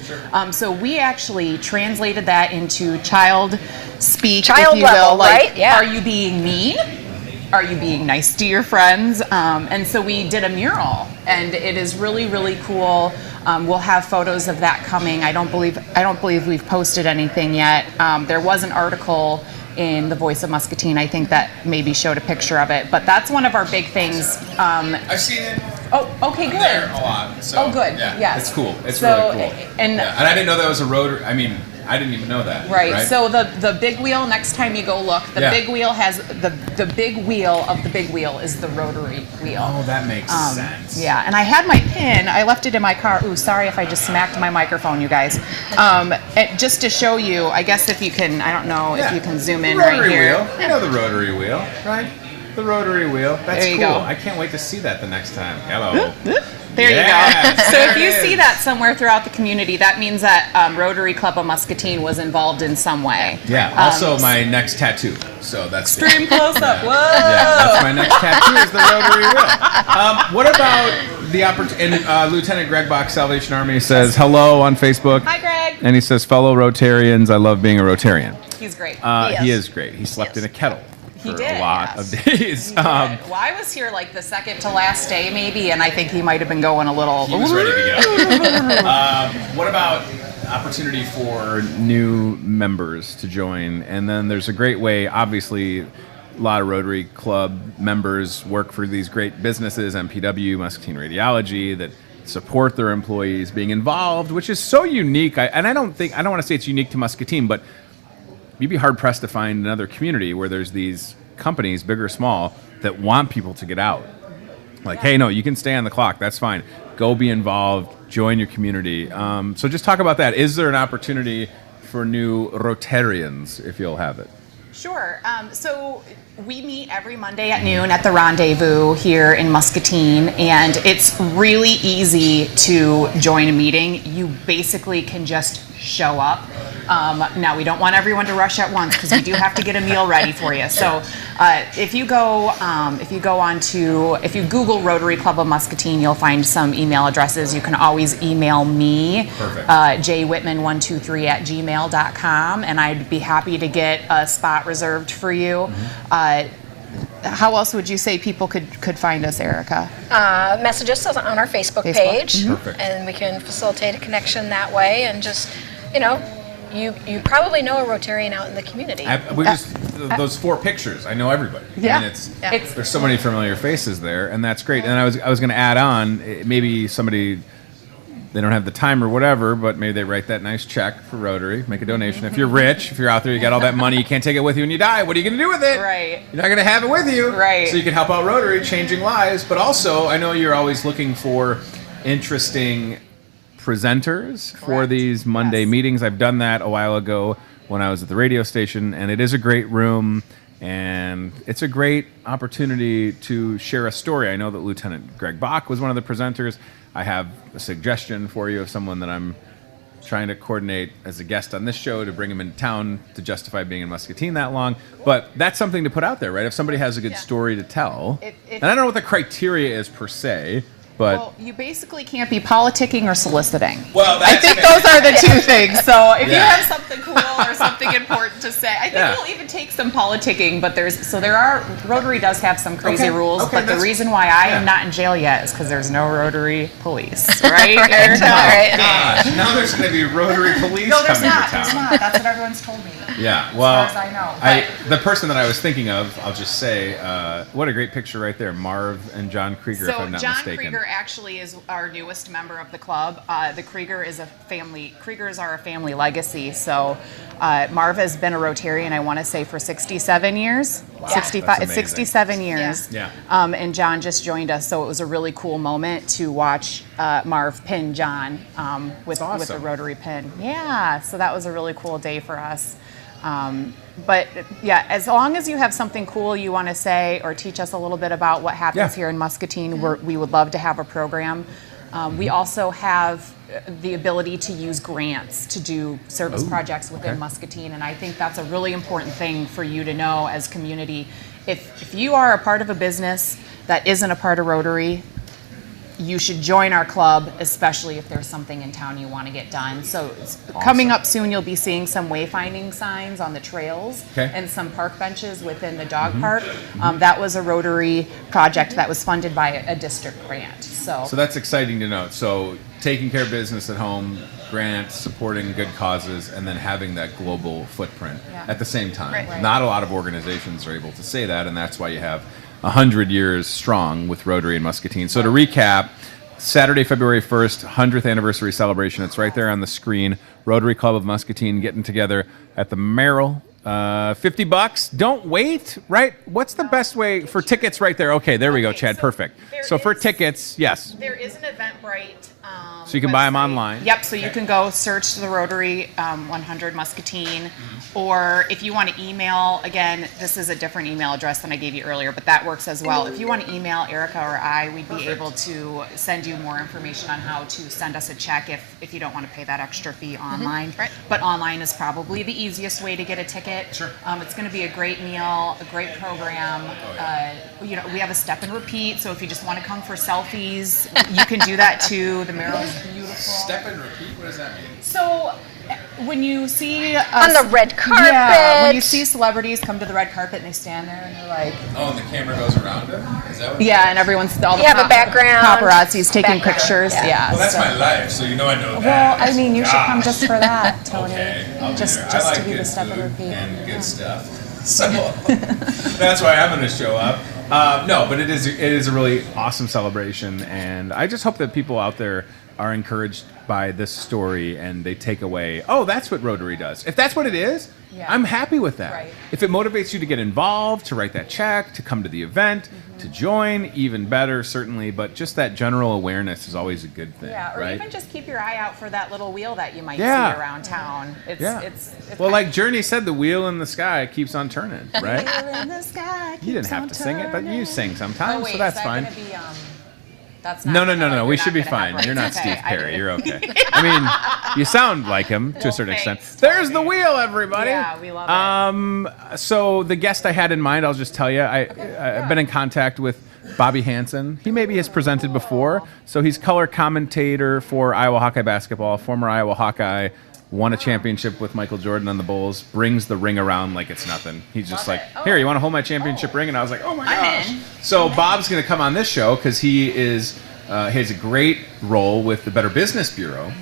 So we actually translated that into child speak, Child if you level, will. Like, right? Yeah. Are you being mean? Are you being nice to your friends? And so we did a mural, and it is really, really cool. We'll have photos of that coming. I don't believe we've posted anything yet. There was an article in the Voice of Muscatine, I think, that maybe showed a picture of it. But that's one of our big things. I've seen it. Oh, okay, good. There a lot. So, Oh, good. Yeah, Yes. it's cool. It's So, really cool. and- Yeah, and I didn't know that was a Rotary. I mean, I didn't even know that. Right. So the big wheel. Next time you go look, the Yeah. big wheel has the big wheel of the big wheel is the Rotary wheel. Oh, that makes sense. Yeah, and I had my pin. I left it in my car. Ooh, sorry if I just smacked my microphone, you guys. Just to show you, I guess if you can, I don't know if you can zoom in The Rotary right here. Wheel. You know the Rotary Wheel, right? The Rotary Wheel. That's There you cool. go. I can't wait to see that the next time. Hello. There you Yes, go. So there if you it see is. that somewhere throughout the community, that means that Rotary Club of Muscatine was involved in some way. Yeah. Also, my next tattoo. So that's the- Extreme close up. Whoa. Yeah, that's my next tattoo is the Rotary Wheel. What about the opportunity? And Lieutenant Greg Bach, Salvation Army, says hello on Facebook. Hi, Greg. And he says, fellow Rotarians, I love being a Rotarian. He's great. He He is. is great. He slept Yes. in a kettle He for did, a lot yes. of days. Well, I was here like the second to last day, maybe, and I think he might have been going a little. He was ready to go. What about opportunity for new members to join? And then there's a great way, obviously, a lot of Rotary Club members work for these great businesses, MPW, Muscatine Radiology, that support their employees being involved, which is so unique. I don't want to say it's unique to Muscatine, but you'd be hard pressed to find another community where there's these companies, big or small, that want people to get out. Like, hey, no, you can stay on the clock. That's fine. Go be involved. Join your community. So just talk about that. Is there an opportunity for new Rotarians, if you'll have it? Sure. So we meet every Monday at noon at the Rendezvous here in Muscatine, and it's really easy to join a meeting. You basically can just show up. Now, we don't want everyone to rush at once because we do have to get a meal ready for you. So if you Google Rotary Club of Muscatine, you'll find some email addresses. You can always email me, jwhitman123@gmail.com, and I'd be happy to get a spot reserved for you. How else would you say people could find us, Erica? Message us on our Facebook page, and we can facilitate a connection that way. And just, you probably know a Rotarian out in the community. Those 4 pictures, I know everybody. Yeah. And there's so many familiar faces there, and that's great. And I was going to add on, maybe somebody, they don't have the time or whatever, but maybe they write that nice check for Rotary, make a donation. If you're rich, if you're out there, you got all that money, you can't take it with you when you die, what are you going to do with it? Right. You're not going to have it with you. Right. So you can help out Rotary, changing lives, but also I know you're always looking for interesting presenters for these Monday meetings. I've done that a while ago when I was at the radio station, and it is a great room, and it's a great opportunity to share a story. I know that Lieutenant Greg Bach was one of the presenters. I have a suggestion for you of someone that I'm trying to coordinate as a guest on this show to bring him into town to justify being in Muscatine that long. But that's something to put out there, right? If somebody has a good story to tell, and I don't know what the criteria is per se, but well, you basically can't be politicking or soliciting. Well, I think those are the 2 things. So if you have something cool or something important to say, I think it'll even take some politicking. But Rotary does have some crazy rules. But the reason why I am not in jail yet is because there's no Rotary police, right? Right. Gosh, now there's going to be Rotary police coming to town. There's not. That's what everyone's told me. Yeah, well, as far as I know. The person that I was thinking of, I'll just say, what a great picture right there, Marv and John Krieger, if I'm not John mistaken. Krieger actually is our newest member of the club. The Kriegers are a family legacy. So Marv has been a Rotarian, I want to say, for 67 years. Wow. 67 years. Yeah. And John just joined us, so it was a really cool moment to watch Marv pin John with the Rotary pin. Yeah, so that was a really cool day for us. But yeah, as long as you have something cool you want to say or teach us a little bit about what happens here in Muscatine, we would love to have a program. We also have the ability to use grants to do service projects within Muscatine, and I think that's a really important thing for you to know as community. If you are a part of a business that isn't a part of Rotary, you should join our club, especially if there's something in town you want to get done. So coming up soon, you'll be seeing some wayfinding signs on the trails and some park benches within the dog park. That was a Rotary project that was funded by a district grant. So that's exciting to know. So taking care of business at home, grants, supporting good causes, and then having that global footprint at the same time. Right. Not a lot of organizations are able to say that, and that's why you have 100 years strong with Rotary in Muscatine. So to recap, Saturday, February 1st, 100th anniversary celebration. It's right there on the screen. Rotary Club of Muscatine getting together at the Merrill. $50. Don't wait, right? What's the best way for tickets right there? Okay, there we go, Chad. Perfect. So for tickets, yes. There is an Eventbrite. So you can buy them online? Yep, so you can go search the Rotary 100 Muscatine, or if you want to email, again, this is a different email address than I gave you earlier, but that works as well. If you want to email Erica or I, we'd be able to send you more information on how to send us a check if you don't want to pay that extra fee online. Right. But online is probably the easiest way to get a ticket. Sure. It's going to be a great meal, a great program. We have a step and repeat, so if you just want to come for selfies, you can do that too. The Merrill is beautiful. Step and repeat? What does that mean? So when you see on the red carpet, when you see celebrities come to the red carpet and they stand there and they're like, oh, and the camera goes around them? Is that what and everyone's all the the background, paparazzi's taking pictures. Well, that's my life, so you know I know that. Well, I mean, you should come just for that, Tony. Okay, I'll just be there. I like to do the good step and food repeat. and good stuff. So that's why I'm going to show up. No, but it is a really awesome celebration, and I just hope that people out there are encouraged by this story and they take away, oh, that's what Rotary does. If that's what it is, I'm happy with that. Right. If it motivates you to get involved, to write that check, to come to the event, to join, even better, certainly. But just that general awareness is always a good thing, Yeah, or right? even just keep your eye out for that little wheel that you might Yeah. see around town. It's Well, like Journey said, the wheel in the sky keeps on turning, right? Wheel in the sky You didn't keeps have on to sing it, but you turning. sing sometimes, Oh, wait, so that's is that fine. Gonna be, that's No, not no. We you're should not be gonna have fine. rights. You're not Okay, Steve I Perry. didn't- You're okay. I mean, you sound like him to a Well, certain extent. thanks, There's the Tony. wheel, everybody. Yeah, we love it. So the guest I had in mind, I'll just tell you, I've been in contact with Bobby Hansen. He maybe has presented before. So he's color commentator for Iowa Hawkeye basketball, former Iowa Hawkeye. Won a championship with Michael Jordan on the Bulls, brings the ring around like it's nothing. He's just like, here, you want to hold my championship ring? And I was like, oh my gosh. So Bob's going to come on this show because he has a great role with the Better Business Bureau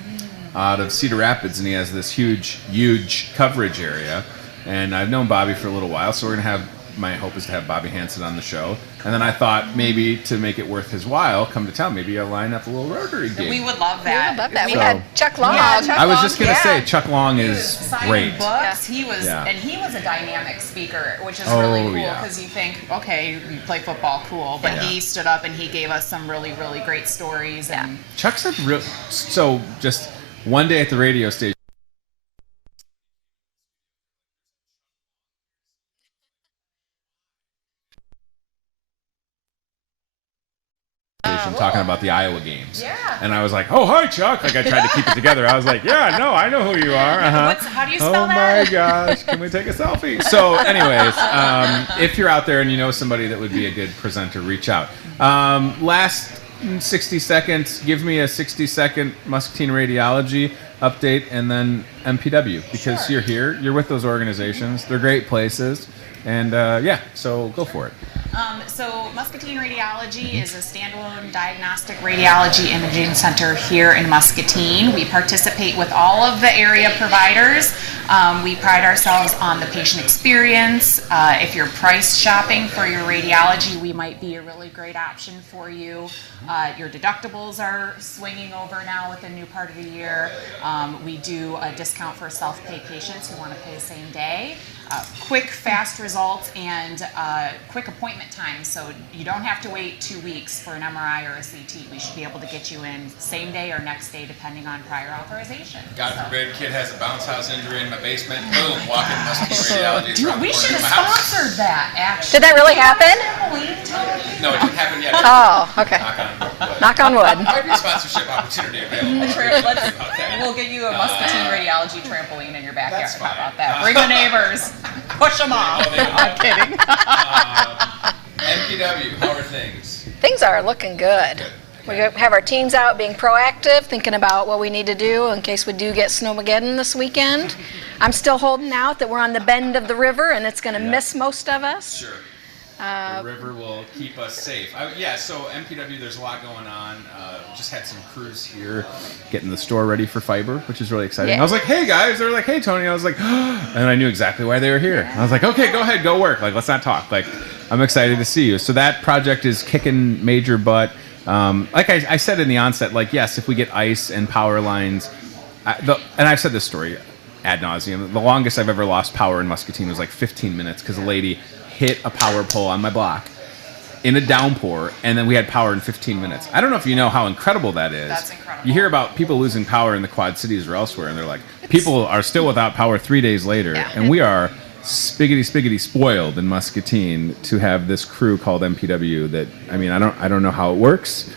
out of Cedar Rapids, and he has this huge coverage area. And I've known Bobby for a little while, so we're going to have, my hope is to have Bobby Hansen on the show. And then I thought maybe to make it worth his while, come to town, maybe I'll line up a little Rotary gig. We would love that. I love that. We So- had Chuck Long. Yeah, Chuck I was Long, just going to yeah. say, Chuck Long is Signing great. books. He was, Yeah. and he was a dynamic speaker, which is Oh, really cool yeah. because you think, okay, you play football, cool, but Yeah. he stood up and he gave us some really, really great stories. And Chuck's a real. So just one day at the radio station. Talking about the Iowa games. Yeah. And I was like, oh, hi, Chuck. Like, I tried to keep it together. I was like, yeah, no, I know who you are. Uh-huh. How do you spell Oh, that? my gosh. Can we take a selfie? So, anyways, if you're out there and you know somebody that would be a good presenter, reach out. Last 60 seconds, give me a 60-second Muscatine radiology update and then MPW because Sure. you're here. You're with those organizations. They're great places. And, yeah, so go for it. So Muscatine Radiology is a standalone diagnostic radiology imaging center here in Muscatine. We participate with all of the area providers. We pride ourselves on the patient experience. If you're price shopping for your radiology, we might be a really great option for you. Your deductibles are swinging over now with a new part of the year. We do a discount for self-pay patients who want to pay same day. Quick, fast results and quick appointment time, so you don't have to wait 2 weeks for an MRI or a CT. We should be able to get you in same day or next day, depending on prior authorization. God forbid, kid has a bounce house injury in my basement. Boom, walk in Muscatine Radiology. Dude, around we the should corner have from my house. sponsored that, actually. Did that really happen? No, it didn't happen yet. Oh, okay. Knock on wood. Knock on wood. Might be a sponsorship opportunity available. We'll get you a Muscatine Radiology trampoline in your backyard. That's How fine. about that? Bring the neighbors. Push them off. Oh, they will. I'm kidding. MPW, how are things? Things are looking good. We have our teams out being proactive, thinking about what we need to do in case we do get snowmageddon this weekend. I'm still holding out that we're on the bend of the river and it's going to miss most of us. Sure. The river will keep us safe. So MPW, there's a lot going on. Just had some crews here getting the store ready for fiber, which is really exciting. Yeah. I was like, hey guys, they were like, hey Tony. I was like, and I knew exactly why they were here. I was like, okay, go ahead, go work. Like, let's not talk. Like, I'm excited to see you. So that project is kicking major butt. Like I said in the onset, like, yes, if we get ice and power lines, and I've said this story ad nauseum, the longest I've ever lost power in Muscatine was like 15 minutes because a lady hit a power pole on my block in a downpour, and then we had power in 15 minutes. I don't know if you know how incredible that is. That's incredible. You hear about people losing power in the Quad Cities or elsewhere, and they're like, people are still without power 3 days later, Yeah. and we are spiggity spoiled in Muscatine to have this crew called MPW that, I mean, I don't know how it works.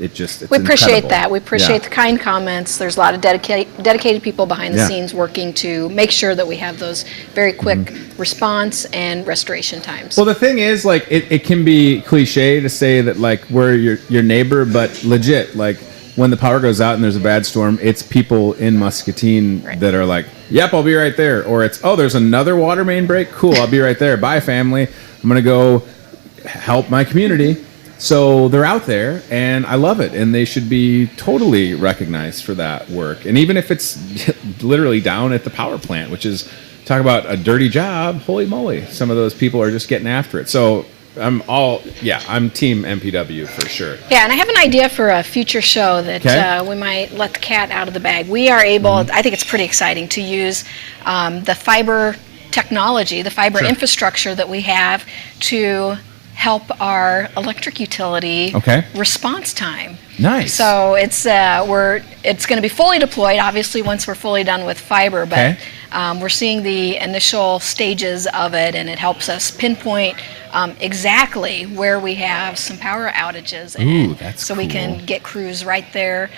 It's We appreciate incredible. that. We appreciate Yeah. the kind comments. There's a lot of dedicated people behind the Yeah. scenes working to make sure that we have those very quick response and restoration times. Well, the thing is, like, it can be cliche to say that, like, we're your neighbor, but legit, like, when the power goes out and there's a bad storm, it's people in Muscatine Right. that are like, yep, I'll be right there. Or it's, oh, there's another water main break? Cool, I'll be right there. Bye, family. I'm going to go help my community. So they're out there, and I love it, and they should be totally recognized for that work. And even if it's literally down at the power plant, which is, talk about a dirty job, holy moly, some of those people are just getting after it. So I'm team MPW for sure. Yeah, and I have an idea for a future show that Okay. we might let the cat out of the bag. We are able, I think it's pretty exciting, to use the fiber technology, the fiber Sure. infrastructure that we have to help our electric utility response time. Nice. So it's going to be fully deployed, obviously, once we're fully done with fiber, but we're seeing the initial stages of it, and it helps us pinpoint exactly where we have some power outages. Ooh, that's so cool. we can get crews right there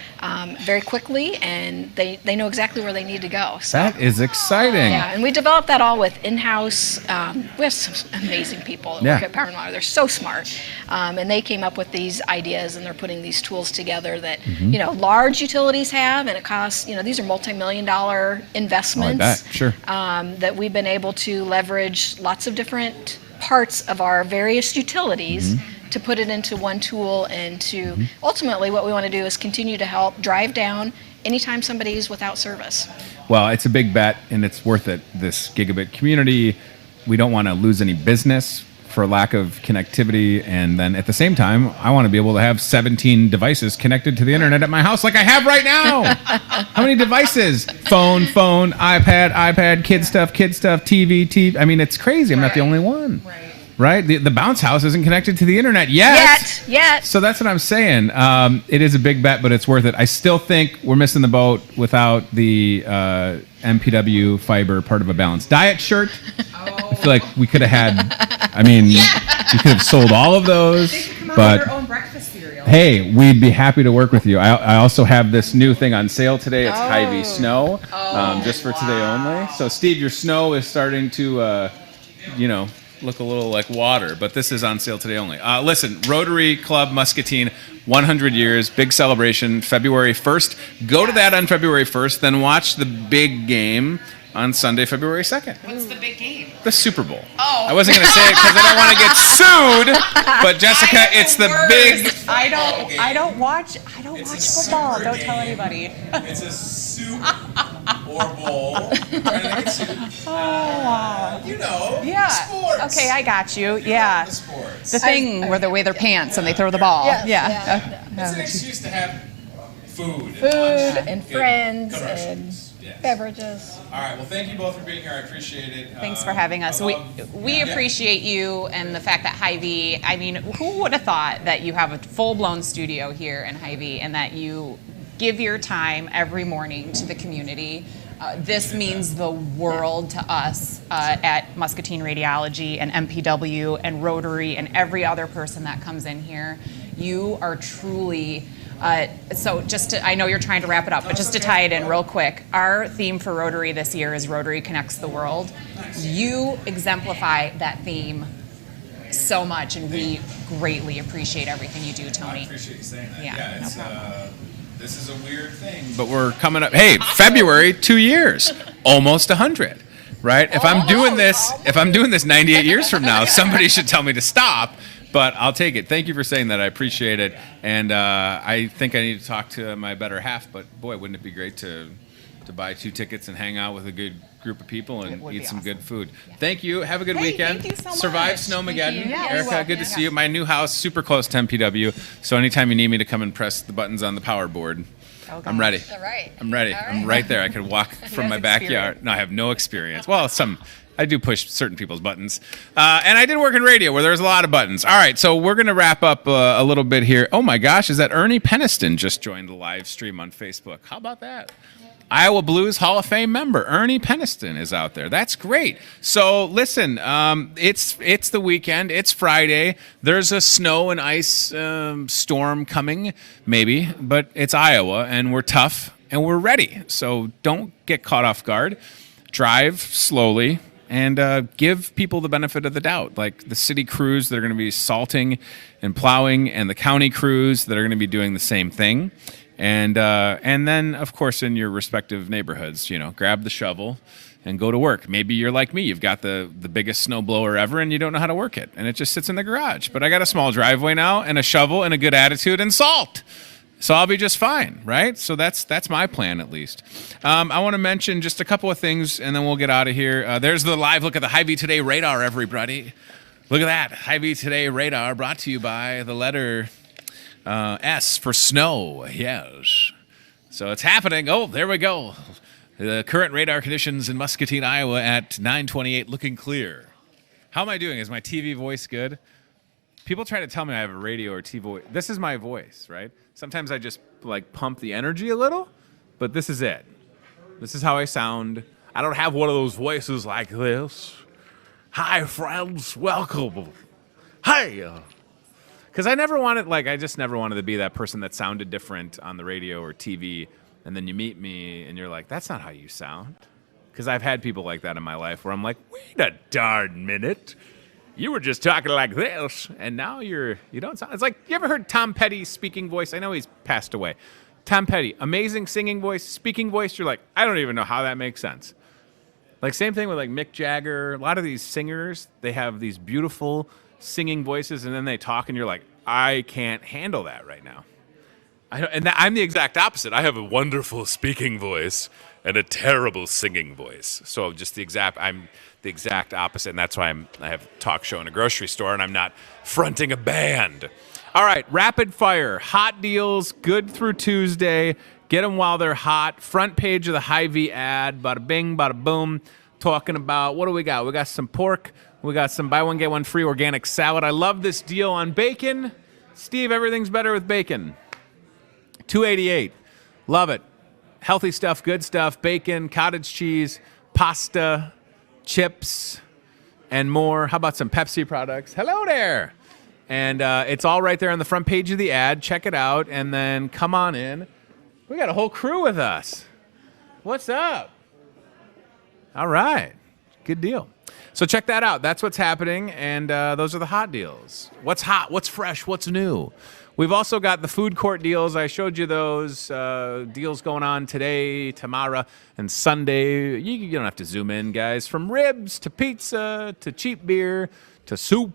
very quickly, and they know exactly where they need to go. So, that is exciting. yeah, and we developed that all with in-house. We have some amazing people that work at Power and Water. They're so smart, and they came up with these ideas, and they're putting these tools together that large utilities have, and it costs. These are multi-million-dollar investments. Oh, I bet. Sure. That we've been able to leverage lots of different parts of our various utilities to put it into one tool, and to ultimately what we want to do is continue to help drive down anytime somebody's without service. Well, it's a big bet, and it's worth it. This gigabit community, we don't want to lose any business for lack of connectivity, and then at the same time, I want to be able to have 17 devices connected to the internet at my house like I have right now. How many devices? Phone, iPad, kid stuff, TV. I mean, it's crazy. I'm not the only one. Right? The bounce house isn't connected to the internet yet. So that's what I'm saying. It is a big bet, but it's worth it. I still think we're missing the boat without the MPW fiber part of a balanced diet shirt. I feel like we could have had, we could have sold all of those. But your own breakfast cereal. Hey, we'd be happy to work with you. I also have this new thing on sale today. It's Hy-Vee Snow, just for today only. So, Steve, your snow is starting to, look a little like water, but this is on sale today only. Listen, Rotary Club Muscatine, 100 years, big celebration, February 1st. Go to that on February 1st, then watch the big game on Sunday, February 2nd. What's the big game? The Super Bowl. I wasn't going to say it because I don't want to get sued, but Jessica, it's the big... I don't watch football. Don't tell anybody. It's a Super Bowl. Oh, wow. Yeah. Sports. Okay, I got you. Yeah. The sports. The thing where they wear their pants and they throw the ball. It's an excuse to have food And friends and beverages. All right. Well, thank you both for being here. I appreciate it. Thanks for having us. We appreciate you and the fact that Hy-Vee, who would have thought that you have a full-blown studio here in Hy-Vee and that you give your time every morning to the community. This means the world to us at Muscatine Radiology and MPW and Rotary and every other person that comes in here. You are truly... I know you're trying to wrap it up, but just to tie it in real quick, our theme for Rotary this year is Rotary Connects the World. You exemplify that theme so much, and we greatly appreciate everything you do, Tony. I appreciate you saying that. Yeah, no problem. This is a weird thing. But we're coming up. Hey, February, 2 years, almost 100, right? If I'm doing this 98 years from now, somebody should tell me to stop. But I'll take it. Thank you for saying that. I appreciate it. And I think I need to talk to my better half. But boy, wouldn't it be great to buy 2 tickets and hang out with a good group of people and eat some good food. Yeah. Thank you. Have a good weekend. Thank you so much. Survive Snowmageddon. Yeah, Erica, good to see you. My new house, super close to MPW. So anytime you need me to come and press the buttons on the power board, I'm ready. All right. I'm ready. I'm right there. I could walk from my backyard. No, I have no experience. Well, I do push certain people's buttons. And I did work in radio where there's a lot of buttons. All right, so we're going to wrap up a little bit here. Oh, my gosh, is that Ernie Peniston just joined the live stream on Facebook? How about that? Iowa Blues Hall of Fame member Ernie Peniston is out there. That's great. So listen, it's the weekend. It's Friday. There's a snow and ice storm coming, maybe, but it's Iowa, and we're tough, and we're ready. So don't get caught off guard. Drive slowly. And give people the benefit of the doubt, like the city crews that are going to be salting and plowing, and the county crews that are going to be doing the same thing. And then, of course, in your respective neighborhoods, grab the shovel and go to work. Maybe you're like me. You've got the biggest snow blower ever, and you don't know how to work it. And it just sits in the garage. But I got a small driveway now and a shovel and a good attitude and salt. So I'll be just fine, right? So that's my plan, at least. I want to mention just a couple of things, and then we'll get out of here. There's the live look at the Hy-Vee Today radar, everybody. Look at that. Hy-Vee Today radar brought to you by the letter S for snow. Yes. So it's happening. Oh, there we go. The current radar conditions in Muscatine, Iowa at 9:28, looking clear. How am I doing? Is my TV voice good? People try to tell me I have a radio or TV voice. This is my voice, right? Sometimes I just like pump the energy a little, but this is it. This is how I sound. I don't have one of those voices like this. Hi, friends. Welcome. Hi. Because I just never wanted to be that person that sounded different on the radio or TV, and then you meet me and you're like, that's not how you sound. Because I've had people like that in my life where I'm like, wait a darn minute. You were just talking like this, and now you don't sound. It's like, you ever heard Tom Petty's speaking voice? I know he's passed away. Tom Petty, amazing singing voice, speaking voice. You're like, I don't even know how that makes sense. Like, same thing with like Mick Jagger. A lot of these singers, they have these beautiful singing voices, and then they talk, and you're like, I can't handle that right now. I'm the exact opposite. I have a wonderful speaking voice and a terrible singing voice. So I'm the exact opposite, and that's why I have a talk show in a grocery store, and I'm not fronting a band. All right, rapid fire, hot deals, good through Tuesday. Get them while they're hot. Front page of the Hy-Vee ad, bada bing, bada boom. Talking about, what do we got? We got some pork. We got some buy one, get one free organic salad. I love this deal on bacon. Steve, everything's better with bacon. $2.88. Love it. Healthy stuff, good stuff. Bacon, cottage cheese, pasta, chips, and more. How about some Pepsi products? Hello there. And it's all right there on the front page of the ad. Check it out, and then come on in. We got a whole crew with us. What's up? All right. Good deal. So check that out. That's what's happening, and those are the hot deals. What's hot? What's fresh? What's new? We've also got the food court deals. I showed you those deals going on today, tomorrow, and Sunday. You don't have to zoom in, guys. From ribs to pizza to cheap beer to soup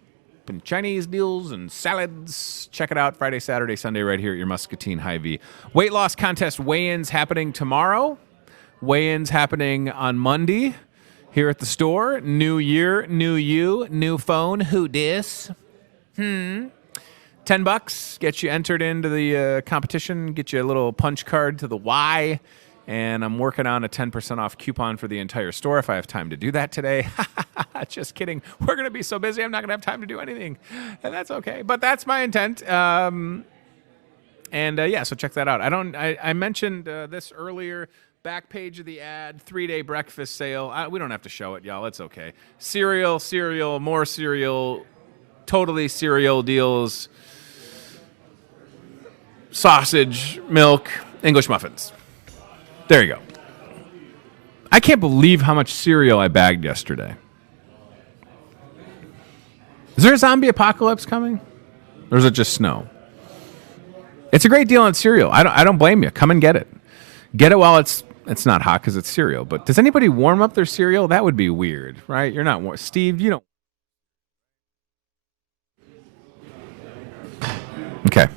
and Chinese deals and salads. Check it out Friday, Saturday, Sunday right here at your Muscatine Hy-Vee. Weight loss contest weigh-ins happening tomorrow. Weigh-ins happening on Monday here at the store. New year, new you, new phone. Who dis? $10 gets you entered into the competition, get you a little punch card to the Y, and I'm working on a 10% off coupon for the entire store if I have time to do that today. Just kidding. We're going to be so busy, I'm not going to have time to do anything, and that's okay. But that's my intent. Yeah, so check that out. I mentioned this earlier. Back page of the ad, 3-day breakfast sale. We don't have to show it, y'all. It's okay. Cereal, more cereal, totally cereal deals. Sausage, milk, English muffins. There you go. I can't believe how much cereal I bagged yesterday. Is there a zombie apocalypse coming? Or is it just snow? It's a great deal on cereal. I don't blame you. Come and get it. Get it while it's not hot because it's cereal. But does anybody warm up their cereal? That would be weird, right? You're not warm. Steve, you don't. Okay.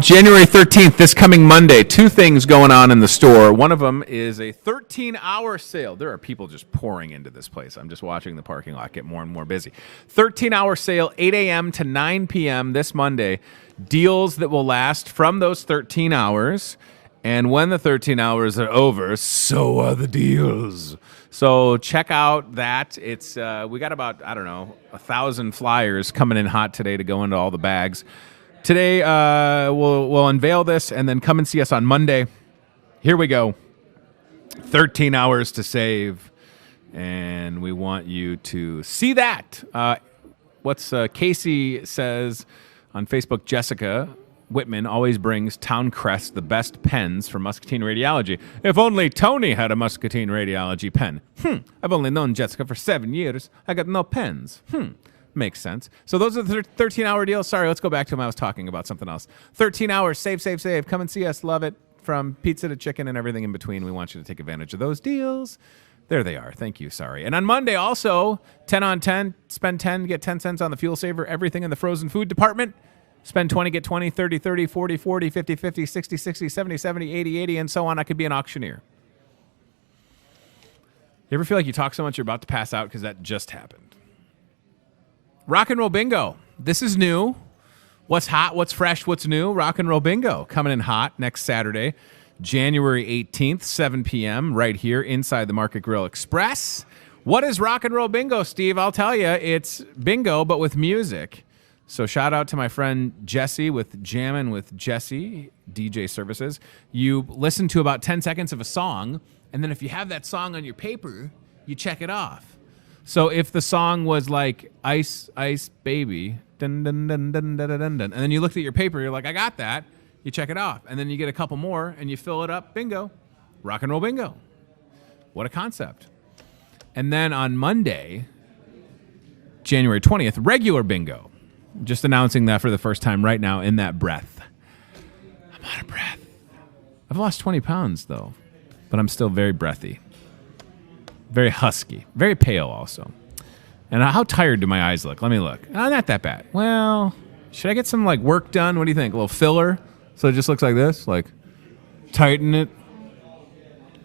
January 13th, this coming Monday, 2 things going on in the store. One of them is a 13-hour sale. There are people just pouring into this place. I'm just watching the parking lot get more and more busy. 13-hour sale, 8 a.m. to 9 p.m. this Monday. Deals that will last from those 13 hours. And when the 13 hours are over, so are the deals. So check out that. It's we got about, 1,000 flyers coming in hot today to go into all the bags. Today, we'll unveil this, and then come and see us on Monday. Here we go. 13 hours to save, and we want you to see that. What's Casey says on Facebook, Jessica Whitman always brings Town Crest the best pens for Muscatine Radiology. If only Tony had a Muscatine Radiology pen. I've only known Jessica for 7 years. I got no pens. Makes sense. So those are the 13-hour deals. Sorry, let's go back to them. I was talking about something else. 13 hours, save. Come and see us. Love it. From pizza to chicken and everything in between. We want you to take advantage of those deals. There they are. Thank you. Sorry. And on Monday also, 10 on 10. Spend 10, get 10 cents on the fuel saver. Everything in the frozen food department. Spend 20, get 20, 30, 30, 40, 40, 50, 50, 60, 60, 70, 70, 80, 80, and so on. I could be an auctioneer. You ever feel like you talk so much you're about to pass out because that just happened? Rock and Roll Bingo. This is new. What's hot, what's fresh, what's new? Rock and Roll Bingo coming in hot next Saturday, January 18th, 7 p.m., right here inside the Market Grill Express. What is Rock and Roll Bingo, Steve? I'll tell you, it's bingo, but with music. So shout out to my friend Jesse with Jammin' with Jesse DJ Services. You listen to about 10 seconds of a song, and then if you have that song on your paper, you check it off. So if the song was like Ice Ice Baby, dun, dun, dun, dun, dun, dun, dun, dun, and then you looked at your paper, you're like, I got that. You check it off, and then you get a couple more, and you fill it up. Bingo. Rock and roll bingo. What a concept. And then on Monday, January 20th, regular bingo. Just announcing that for the first time right now in that breath. I'm out of breath. I've lost 20 pounds, though, but I'm still very breathy. Very husky. Very pale, also. And how tired do my eyes look? Let me look. Oh, not that bad. Well, should I get some, like, work done? What do you think? A little filler? So it just looks like this? Like, tighten it.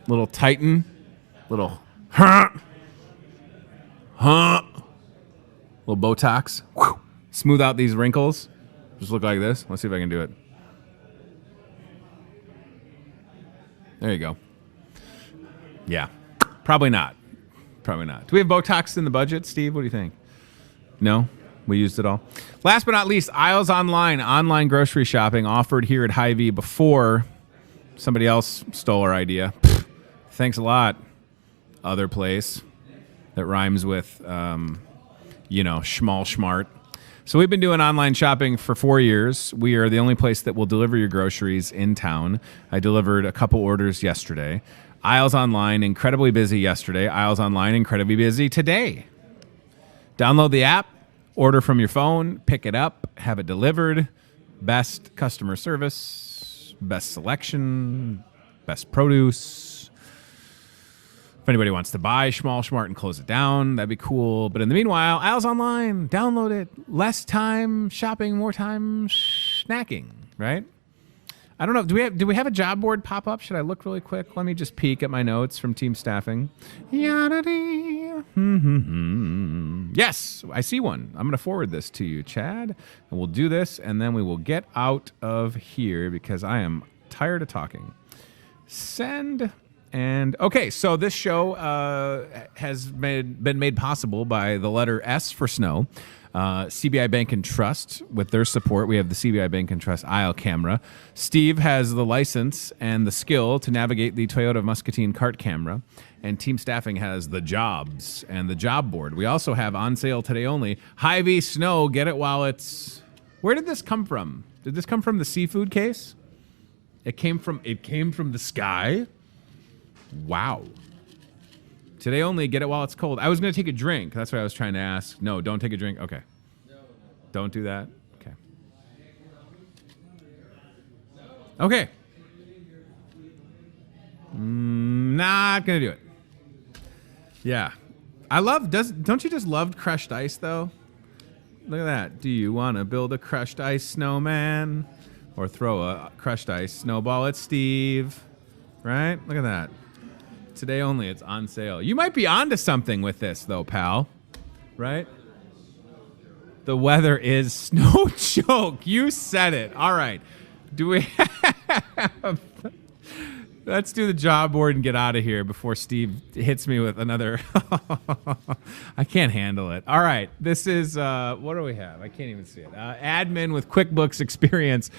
Little tighten. Little, Little Botox. Whew. Smooth out these wrinkles. Just look like this. Let's see if I can do it. There you go. Yeah. Probably not. Probably not. Do we have Botox in the budget, Steve? What do you think? No? We used it all. Last but not least, Aisles online grocery shopping offered here at Hy-Vee before somebody else stole our idea. Pfft, thanks a lot. Other place that rhymes with, schmal schmart. So we've been doing online shopping for 4 years. We are the only place that will deliver your groceries in town. I delivered a couple orders yesterday. Aisles Online, incredibly busy yesterday. Aisles Online, incredibly busy today. Download the app, order from your phone, pick it up, have it delivered. Best customer service, best selection, best produce. If anybody wants to buy Schmal Schmart and close it down, that'd be cool. But in the meanwhile, Aisles Online, download it. Less time shopping, more time snacking, right? I don't know. Do we have a job board pop up? Should I look really quick? Let me just peek at my notes from team staffing. Yes, I see one. I'm going to forward this to you, Chad. And we'll do this, and then we will get out of here because I am tired of talking. Send. And okay, so this show has been made possible by the letter S for snow. CBI Bank and Trust, with their support, we have the CBI Bank and Trust aisle camera. Steve has the license and the skill to navigate the Toyota Muscatine cart camera. And team staffing has the jobs and the job board. We also have on sale today only Hy-Vee Snow. Get it while it's... Where did this come from? Did this come from the seafood case? It came from the sky? Wow. Today only, get it while it's cold. I was going to take a drink. That's what I was trying to ask. No, don't take a drink. Okay. Don't do that. Okay. Okay. Not going to do it. Yeah. Don't you just love crushed ice, though? Look at that. Do you want to build a crushed ice snowman? Or throw a crushed ice snowball at Steve? Right? Look at that. Today only, it's on sale. You might be onto something with this, though, pal. Right? The weather is snow choke. You said it. All right. Do we have... Let's do the job board and get out of here before Steve hits me with another... I can't handle it. All right. This is... what do we have? I can't even see it. Admin with QuickBooks experience.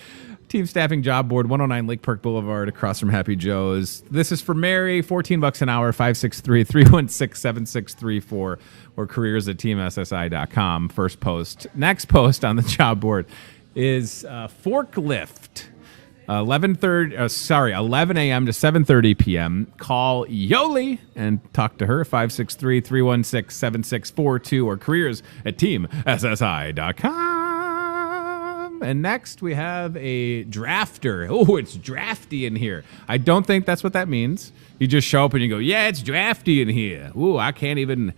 Team staffing job board, 109 Lake Park Boulevard, across from Happy Joe's. This is for Mary, $14 an hour, 563-316-7634, or careers@teamssi.com. First post. Next post on the job board is forklift. 11 a.m. to 7:30 p.m. Call Yoli and talk to her, 563-316-7642, or careers@teamssi.com. And next we have a drafter. Oh, it's drafty in here. I don't think that's what that means. You just show up and you go, yeah, it's drafty in here. Ooh, I can't even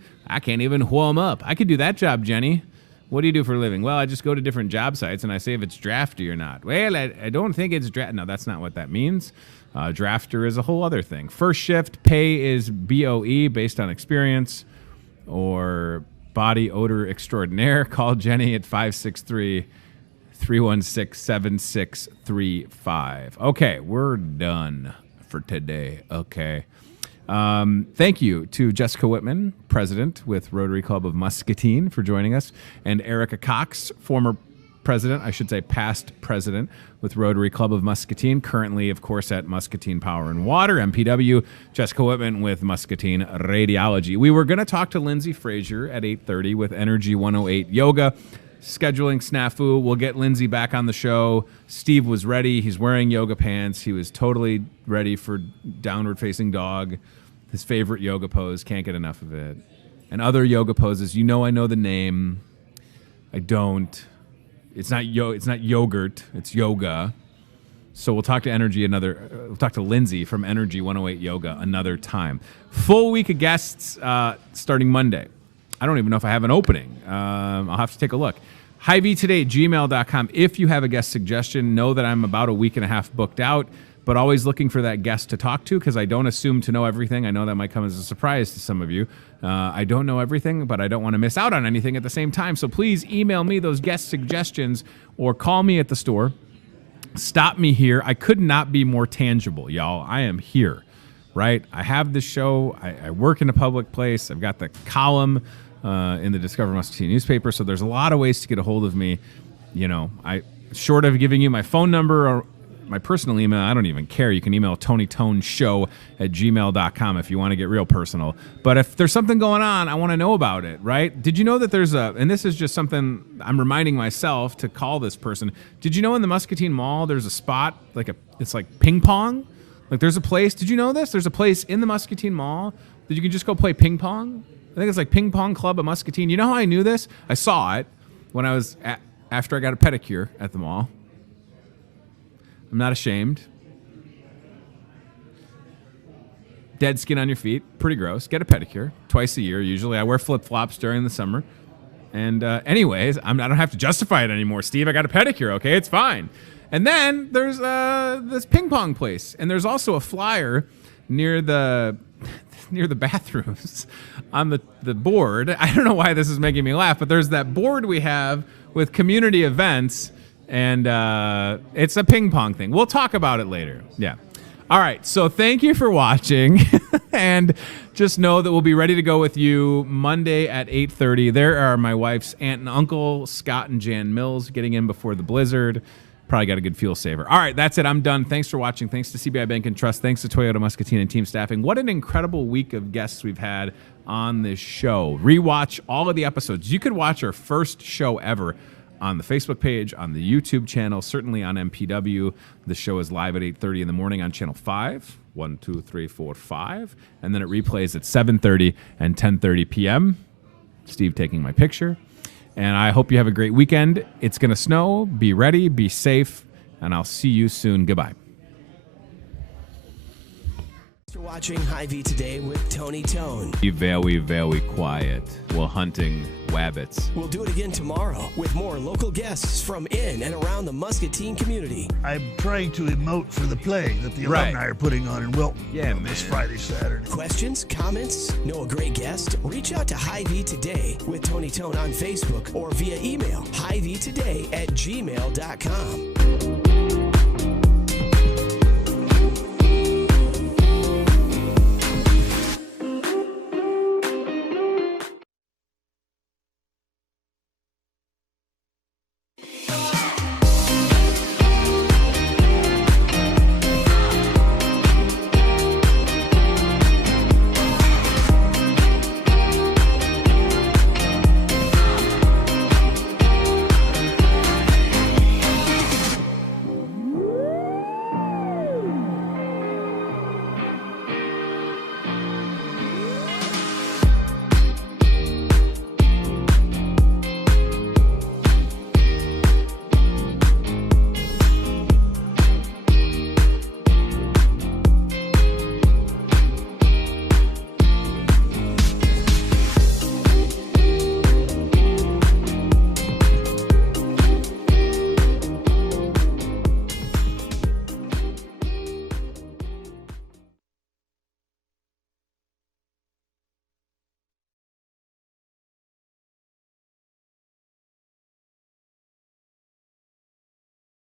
warm up. I could do that job, Jenny. What do you do for a living? Well, I just go to different job sites and I say if it's drafty or not. Well, I don't think it's draft. No, that's not what that means. Drafter is a whole other thing. First shift pay is BOE, based on experience, or body odor extraordinaire. Call Jenny at 563-316-7635. Okay, we're done for today. Okay. Thank you to Jessica Whitman, president with Rotary Club of Muscatine, for joining us, and Erica Cox, former president, I should say past president, with Rotary Club of Muscatine, currently, of course, at Muscatine Power and Water, MPW, Jessica Whitman with Muscatine Radiology. We were going to talk to Lindsay Frazier at 8:30 with Energy 108 Yoga. Scheduling snafu. We'll get Lindsay back on the show. Steve was ready. He's wearing yoga pants. He was totally ready for downward facing dog, his favorite yoga pose. Can't get enough of it. And other yoga poses. You know I know the name. I don't. It's not yogurt. It's yoga. So we'll talk to we'll talk to Lindsay from Energy 108 Yoga another time. Full week of guests starting Monday. I don't even know if I have an opening. I'll have to take a look. Hy-Vee today at gmail.com. If you have a guest suggestion, know that I'm about a week and a half booked out, but always looking for that guest to talk to because I don't assume to know everything. I know that might come as a surprise to some of you. I don't know everything, but I don't want to miss out on anything at the same time. So please email me those guest suggestions or call me at the store. Stop me here. I could not be more tangible, y'all. I am here, right? I have this show. I work in a public place. I've got the column in the Discover Muscatine newspaper. So there's a lot of ways to get a hold of me. You know, short of giving you my phone number or my personal email, I don't even care. You can email TonyToneShow@gmail.com if you want to get real personal. But if there's something going on, I want to know about it, right? Did you know that and this is just something I'm reminding myself to call this person. Did you know in the Muscatine Mall, there's a spot, it's like ping pong? Like there's a place, did you know this? There's a place in the Muscatine Mall that you can just go play ping pong. I think it's like Ping Pong Club of Muscatine. You know how I knew this? I saw it when I was after I got a pedicure at the mall. I'm not ashamed. Dead skin on your feet. Pretty gross. Get a pedicure twice a year. Usually I wear flip-flops during the summer. And anyways, I don't have to justify it anymore, Steve. I got a pedicure, okay? It's fine. And then there's this ping pong place. And there's also a flyer near the bathrooms on the board. I don't know why this is making me laugh, but there's that board we have with community events, and it's a ping pong thing. We'll talk about it later. Yeah. All right. So thank you for watching, and just know that we'll be ready to go with you Monday at 8:30. There are my wife's aunt and uncle, Scott and Jan Mills, getting in before the blizzard. Probably got a good fuel saver. All right, that's it. I'm done. Thanks for watching. Thanks to CBI Bank and Trust. Thanks to Toyota Muscatine and team staffing. What an incredible week of guests we've had on this show. Rewatch all of the episodes. You could watch our first show ever on the Facebook page, on the YouTube channel, certainly on MPW. The show is live at 8:30 in the morning on Channel 5. 1, 2, 3, 4, 5. And then it replays at 7:30 and 10:30 p.m. Steve taking my picture. And I hope you have a great weekend. It's going to snow. Be ready. Be safe. And I'll see you soon. Goodbye. Thanks for watching Hy-Vee Today with Tony Tone. Be very, very quiet while hunting wabbits. We'll do it again tomorrow with more local guests from in and around the Muscatine community. I'm trying to emote for the play that the alumni are putting on in Wilton. Yeah, this Friday, Saturday. Questions, comments, know a great guest? Reach out to Hy-Vee Today with Tony Tone on Facebook or via email, hyveetoday@gmail.com.